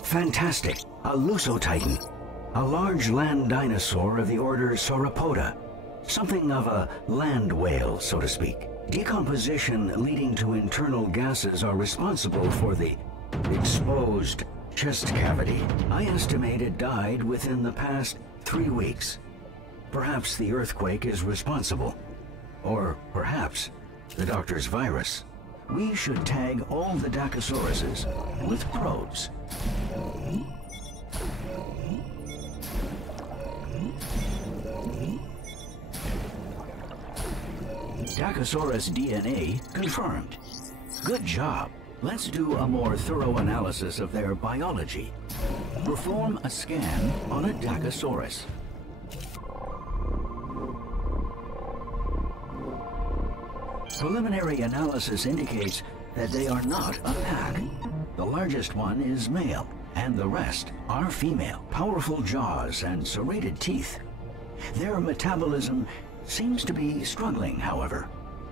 Fantastic! A Lusotitan, a large land dinosaur of the order Sauropoda. Something of a land whale, so to speak. Decomposition leading to internal gases are responsible for the exposed chest cavity. I estimate it died within the past 3 weeks. Perhaps the earthquake is responsible. Or perhaps the doctor's virus. We should tag all the Dacosauruses with probes. Dacosaurus DNA confirmed. Good job. Let's do a more thorough analysis of their biology. Perform a scan on a Dacosaurus. Preliminary analysis indicates that they are not a pack. The largest one is male, and the rest are female. Powerful jaws and serrated teeth. Their metabolism seems to be struggling, however.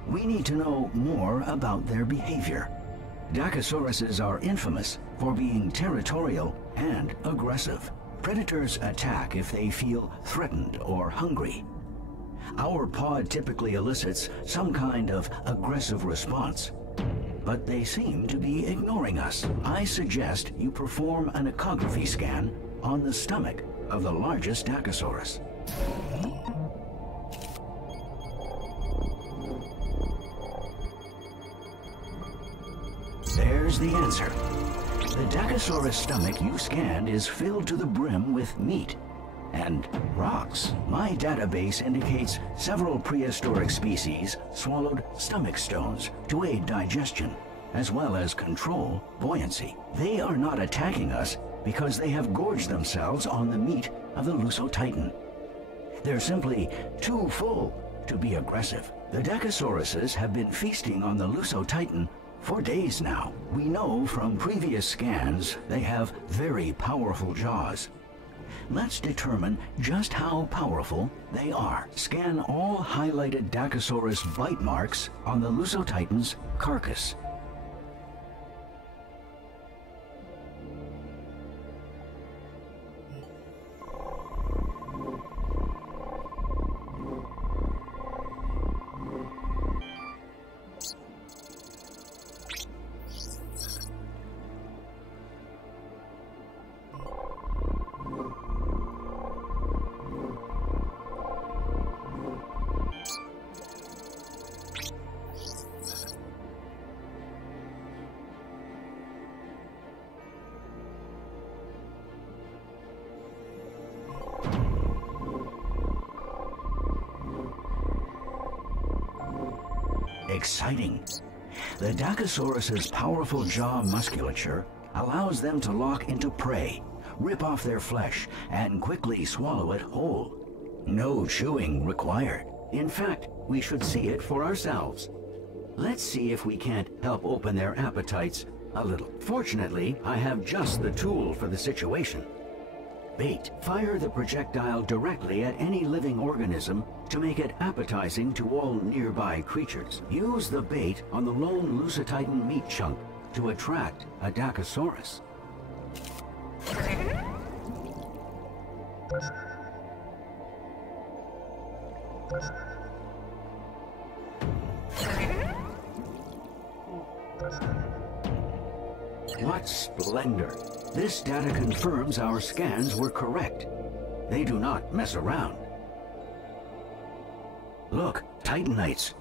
We need to know more about their behavior. Dacosauruses are infamous for being territorial and aggressive. Predators attack if they feel threatened or hungry. Our pod typically elicits some kind of aggressive response, but they seem to be ignoring us. I suggest you perform an ecography scan on the stomach of the largest Dacosaurus. There's the answer. The Dacosaurus stomach you scanned is filled to the brim with meat and rocks. My database indicates several prehistoric species swallowed stomach stones to aid digestion, as well as control buoyancy. They are not attacking us because they have gorged themselves on the meat of the Lusotitan. They're simply too full to be aggressive. The Dacosauruses have been feasting on the Lusotitan for days now. We know from previous scans they have very powerful jaws. Let's determine just how powerful they are. Scan all highlighted Dacosaurus bite marks on the Lusotitan's carcass. exciting. The Dacosaurus's powerful jaw musculature allows them to lock into prey, rip off their flesh, and quickly swallow it whole. No chewing required. In fact, we should see it for ourselves. Let's see if we can't help open their appetites a little. Fortunately, I have just the tool for the situation. Bait. Fire the projectile directly at any living organism to make it appetizing to all nearby creatures. Use the bait on the lone Lusotitan meat chunk to attract a Dacosaurus. What splendor! This data confirms our scans were correct. They do not mess around. Look, Titanites.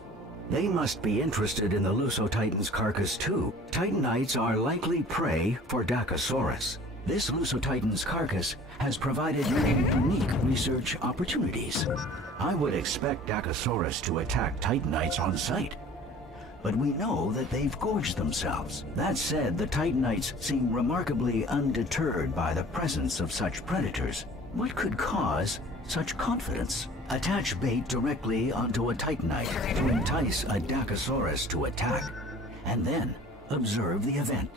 They must be interested in the Lusotitan's carcass too. Titanites are likely prey for Dacosaurus. This Lusotitan's carcass has provided many unique research opportunities. I would expect Dacosaurus to attack Titanites on sight, but we know that they've gorged themselves. That said, the Titanites seem remarkably undeterred by the presence of such predators. What could cause such confidence? Attach bait directly onto a Titanite to entice a Dacosaurus to attack, and then observe the event.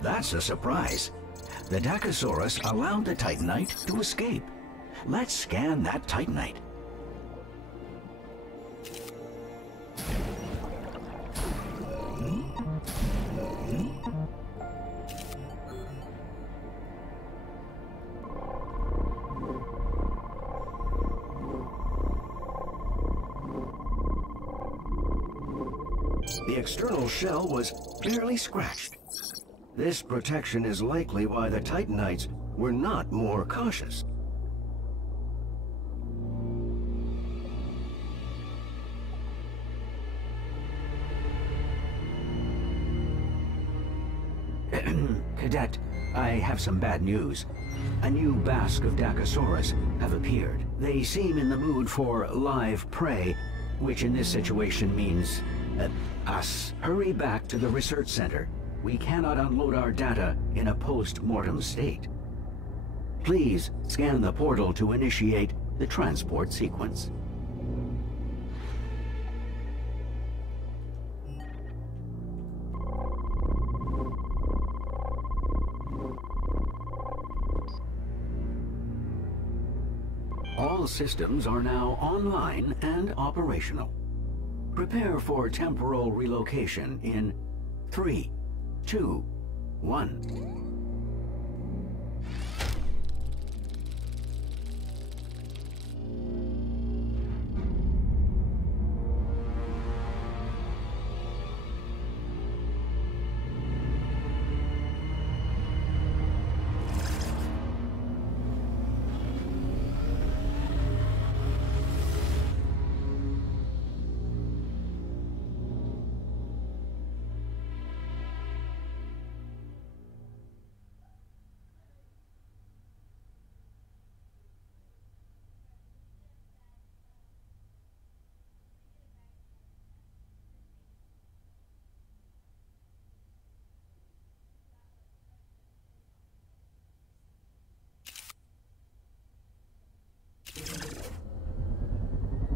That's a surprise. The Dacosaurus allowed the Titanite to escape. Let's scan that Titanite. The external shell was barely scratched. This protection is likely why the Titanites were not more cautious. Cadet, I have some bad news. A new basque of Dacosaurus have appeared. They seem in the mood for live prey, which in this situation means us. Hurry back to the research center. We cannot unload our data in a post-mortem state. Please scan the portal to initiate the transport sequence. All systems are now online and operational. Prepare for temporal relocation in 3, 2, 1.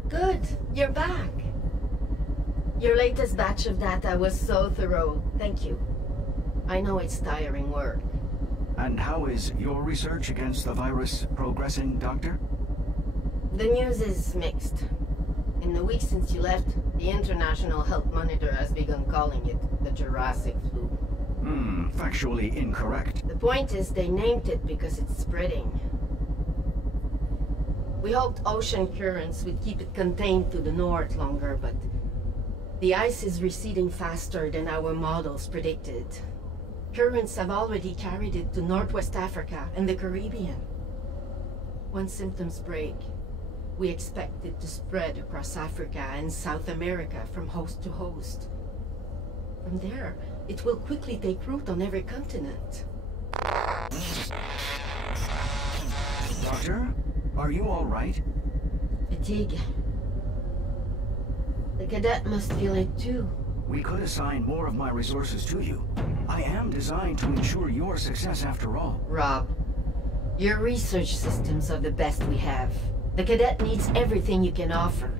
Good, you're back. Your latest batch of data was so thorough. Thank you. I know it's tiring work. And how is your research against the virus progressing, Doctor? The news is mixed. In the week since you left, the International Health Monitor has begun calling it the Jurassic flu. Factually incorrect. The point is they named it because it's spreading. We hoped ocean currents would keep it contained to the north longer, but the ice is receding faster than our models predicted. Currents have already carried it to Northwest Africa and the Caribbean. Once symptoms break, we expect it to spread across Africa and South America from host to host. From there, it will quickly take root on every continent. Doctor, are you all right? Fatigue. The cadet must feel it too. We could assign more of my resources to you. I am designed to ensure your success after all. Rob, your research systems are the best we have. The cadet needs everything you can offer.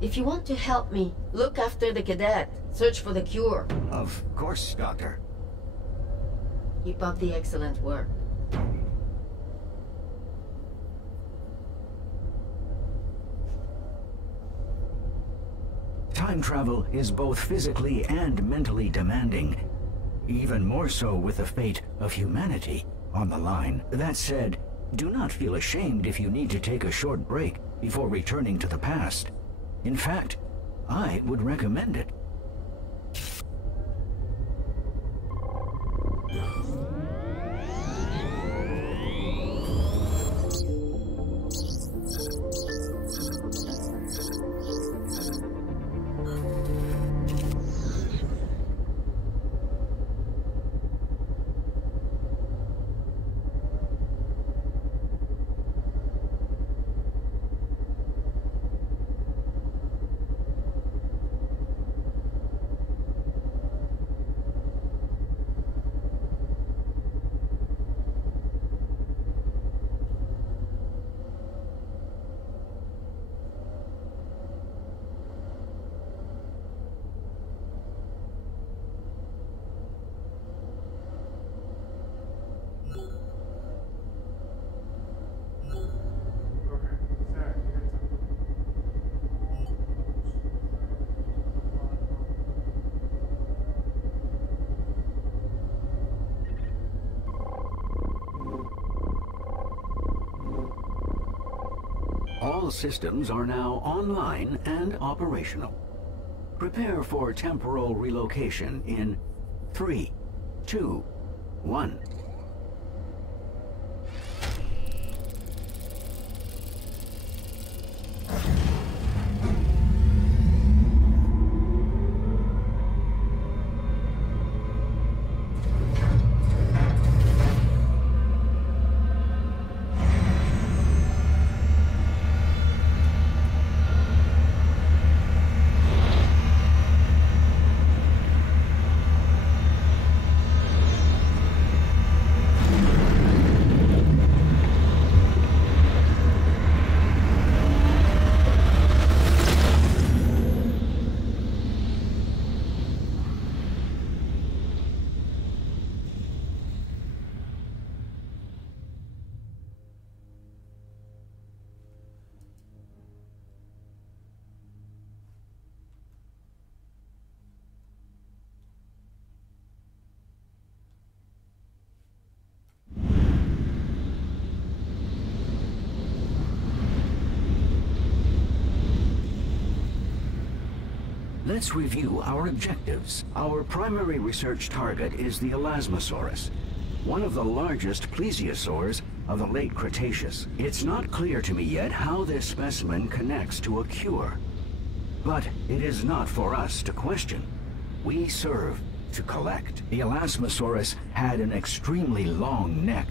If you want to help me, look after the cadet. Search for the cure. Of course, Doctor. Keep up the excellent work. Time travel is both physically and mentally demanding. Even more so with the fate of humanity on the line. That said, do not feel ashamed if you need to take a short break before returning to the past. In fact, I would recommend it. All systems are now online and operational. Prepare for temporal relocation in 3, 2, 1. Let's review our objectives. Our primary research target is the Elasmosaurus, one of the largest plesiosaurs of the late Cretaceous. It's not clear to me yet how this specimen connects to a cure. But it is not for us to question. We serve to collect. The Elasmosaurus had an extremely long neck,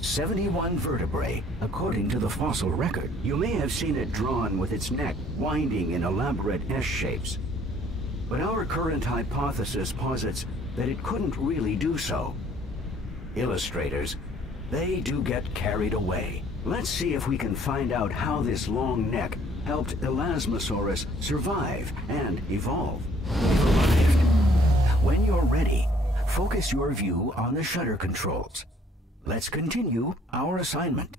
71 vertebrae, according to the fossil record. You may have seen it drawn with its neck winding in elaborate S-shapes. But our current hypothesis posits that it couldn't really do so. Illustrators, they do get carried away. Let's see if we can find out how this long neck helped Elasmosaurus survive and evolve. We've arrived. When you're ready, focus your view on the shutter controls. Let's continue our assignment.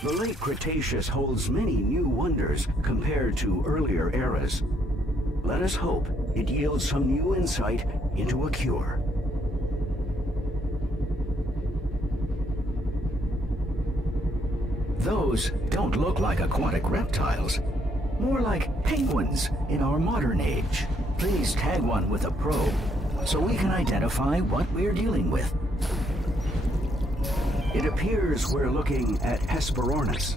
The late Cretaceous holds many new wonders compared to earlier eras. Let us hope it yields some new insight into a cure. Those don't look like aquatic reptiles, more like penguins in our modern age. Please tag one with a probe so we can identify what we're dealing with. It appears we're looking at Hesperornis.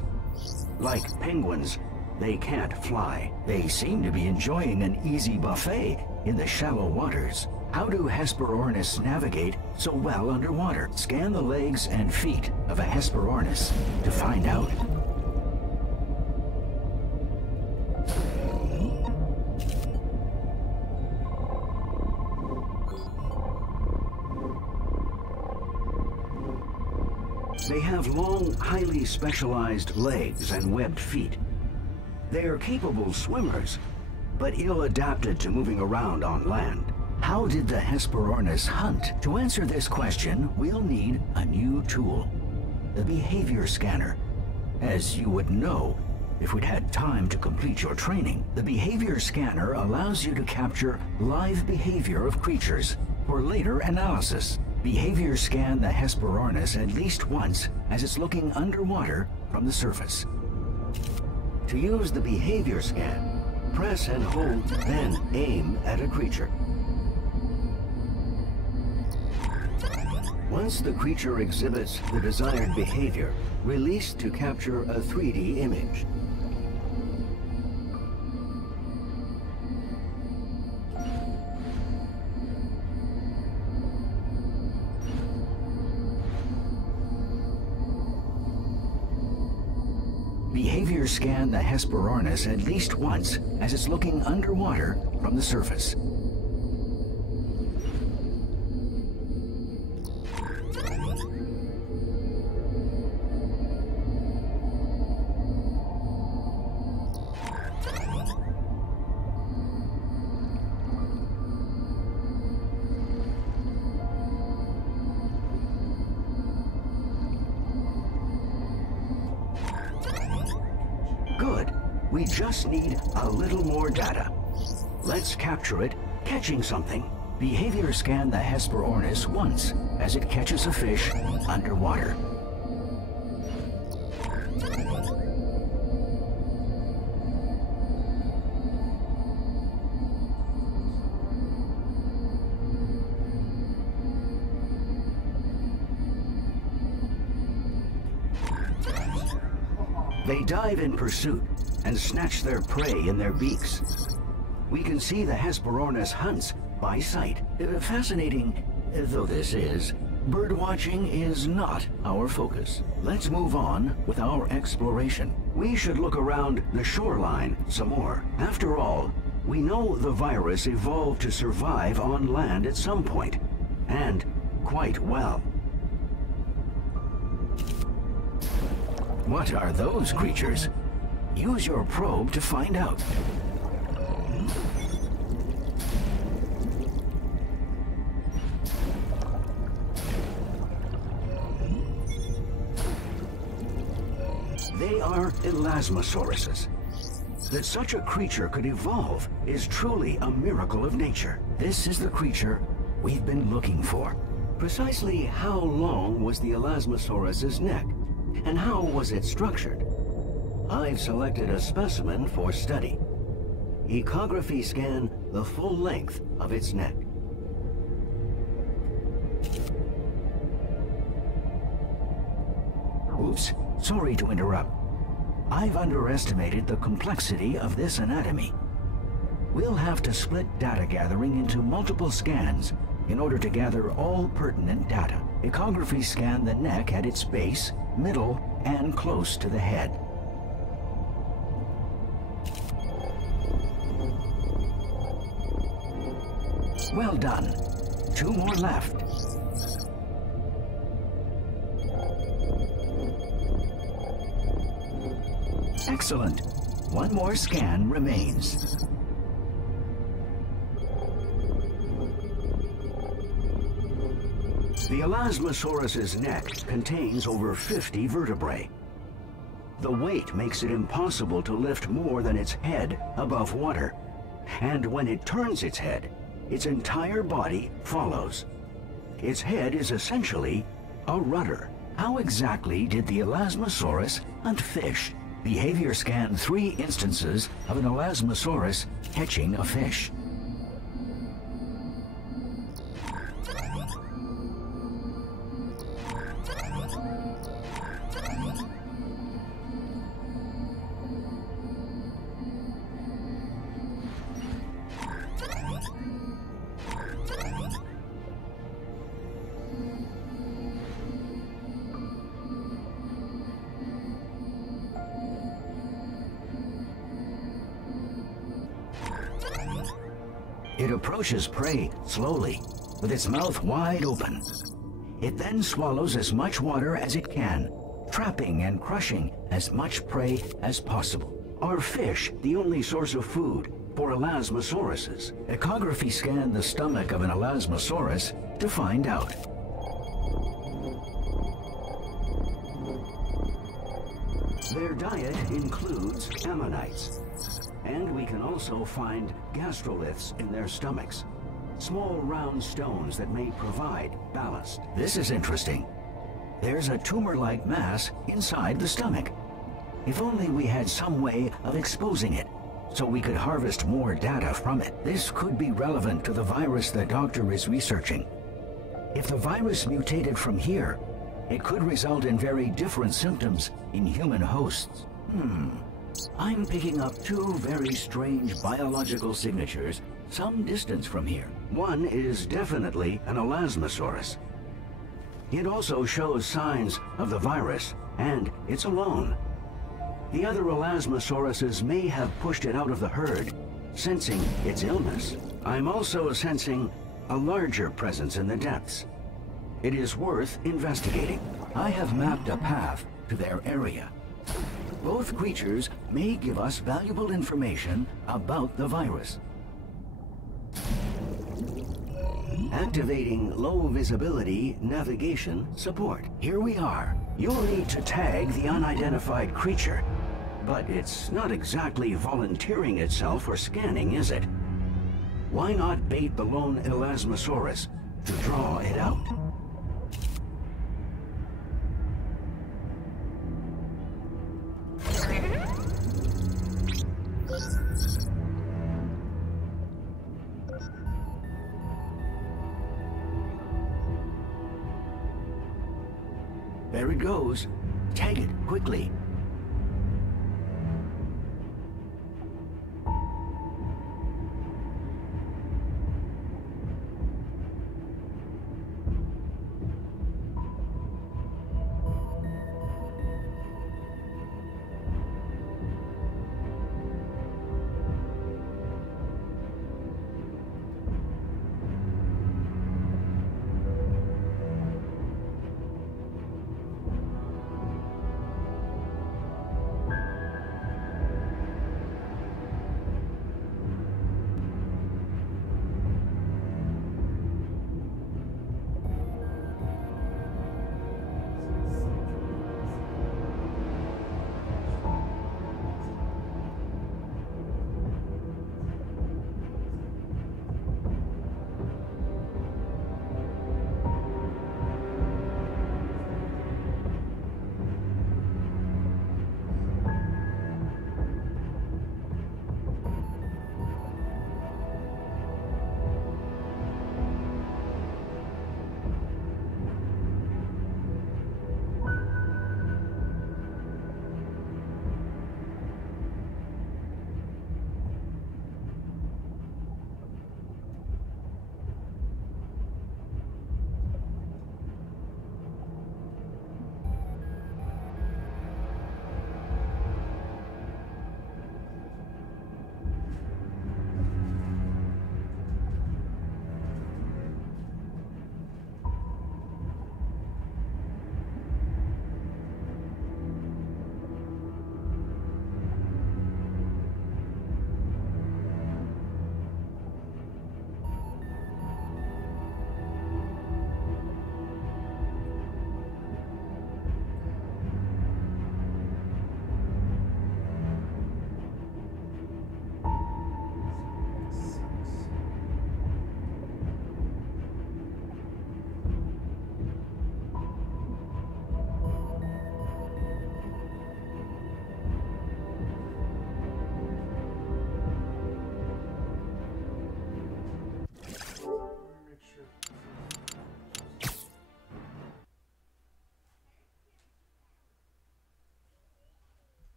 Like penguins, they can't fly. They seem to be enjoying an easy buffet in the shallow waters. How do Hesperornis navigate so well underwater? Scan the legs and feet of a Hesperornis to find out. They have long, highly specialized legs and webbed feet. They are capable swimmers, but ill-adapted to moving around on land. How did the Hesperornis hunt? To answer this question, we'll need a new tool, the behavior scanner. As you would know, if we'd had time to complete your training, the behavior scanner allows you to capture live behavior of creatures for later analysis. Behavior scan the Hesperornis at least once as it's looking underwater from the surface. To use the behavior scan, press and hold, then aim at a creature. Once the creature exhibits the desired behavior, release to capture a 3D image. Behavior scan the Hesperornis at least once as it's looking underwater from the surface. Good. We just need a little more data. Let's capture it catching something. Behavior scan the Hesperornis once as it catches a fish underwater. They dive in pursuit and snatch their prey in their beaks. We can see the Hesperornis hunts by sight. Fascinating though this is, birdwatching is not our focus. Let's move on with our exploration. We should look around the shoreline some more. After all, we know the virus evolved to survive on land at some point, and quite well. What are those creatures? Use your probe to find out. They are elasmosauruses. That such a creature could evolve is truly a miracle of nature. This is the creature we've been looking for. Precisely how long was the Elasmosaurus's neck? And how was it structured? I've selected a specimen for study. Ecography scan the full length of its neck. Oops, sorry to interrupt. I've underestimated the complexity of this anatomy. We'll have to split data gathering into multiple scans in order to gather all pertinent data. Ecography scan the neck at its base, middle, and close to the head. Well done. 2 more left. Excellent. 1 more scan remains. The Elasmosaurus's neck contains over 50 vertebrae. The weight makes it impossible to lift more than its head above water. And when it turns its head, its entire body follows. Its head is essentially a rudder. How exactly did the Elasmosaurus hunt fish? Behavior scan 3 instances of an Elasmosaurus catching a fish. It approaches prey slowly, with its mouth wide open. It then swallows as much water as it can, trapping and crushing as much prey as possible. Are fish the only source of food for elasmosauruses? Echography scanned the stomach of an elasmosaurus to find out. Their diet includes ammonites, and we can also find gastroliths in their stomachs, small round stones that may provide ballast. This is interesting. There's a tumor-like mass inside the stomach. If only we had some way of exposing it, so we could harvest more data from it. This could be relevant to the virus the doctor is researching. If the virus mutated from here, it could result in very different symptoms in human hosts. I'm picking up two very strange biological signatures some distance from here. One is definitely an elasmosaurus. It also shows signs of the virus, and it's alone. The other elasmosauruses may have pushed it out of the herd, sensing its illness. I'm also sensing a larger presence in the depths. It is worth investigating. I have mapped a path to their area. Both creatures may give us valuable information about the virus. Activating low visibility navigation support. Here we are. You'll need to tag the unidentified creature, but it's not exactly volunteering itself for scanning, is it? Why not bait the lone elasmosaurus to draw it out? There it goes. Tag it quickly.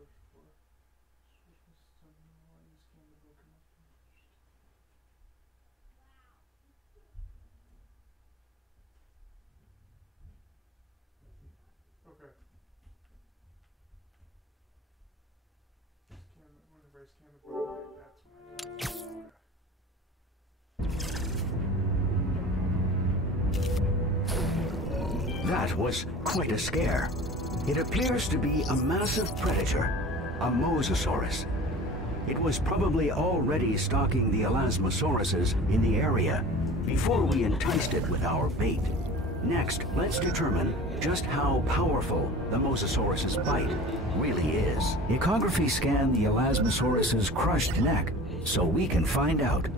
Okay. Whenever I scan the book, that's when I. That was quite a scare. It appears to be a massive predator, a Mosasaurus. It was probably already stalking the Elasmosauruses in the area before we enticed it with our bait. Next, let's determine just how powerful the Mosasaurus's bite really is. Ecography scan the Elasmosaurus's crushed neck so we can find out.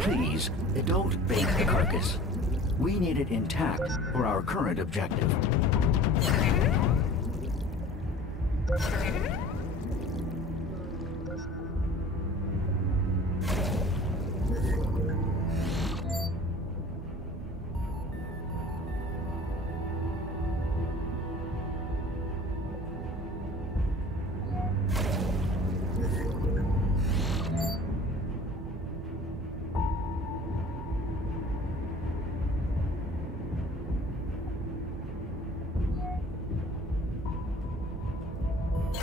Please, don't bait the carcass. We need it intact for our current objective.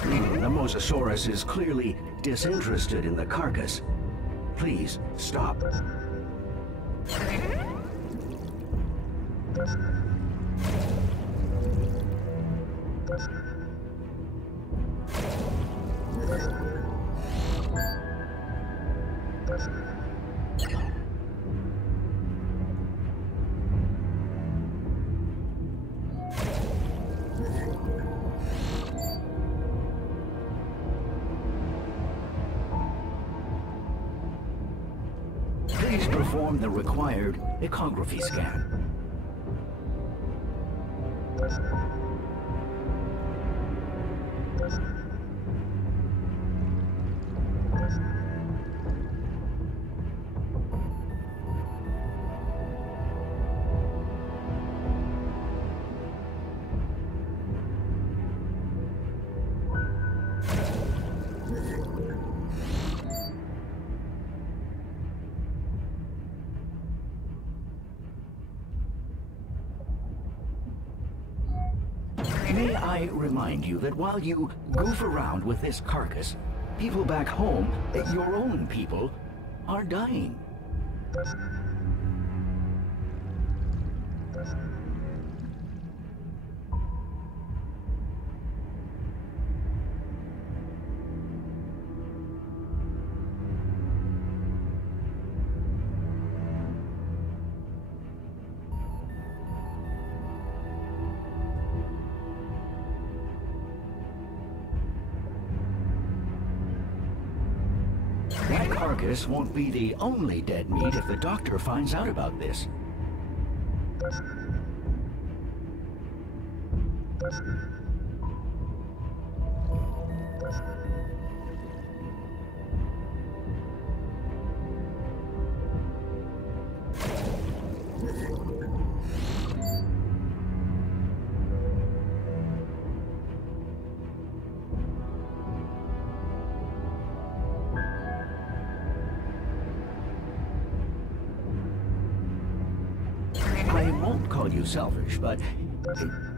The Mosasaurus is clearly disinterested in the carcass. Please, stop. Please perform the required ecography scan. May I remind you that while you goof around with this carcass, people back home, your own people, are dying. That carcass won't be the only dead meat if the doctor finds out about this. I won't call you selfish, but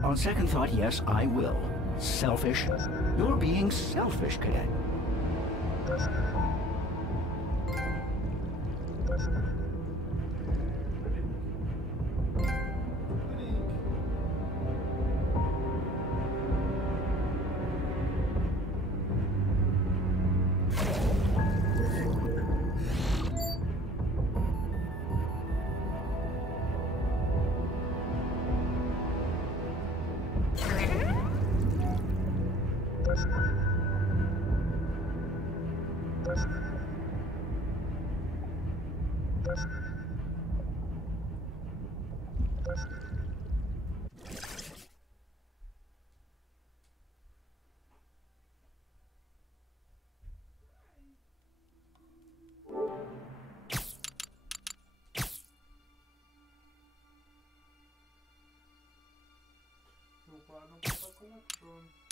on second thought, yes, I will. Selfish? You're being selfish, Cadet. No para collection.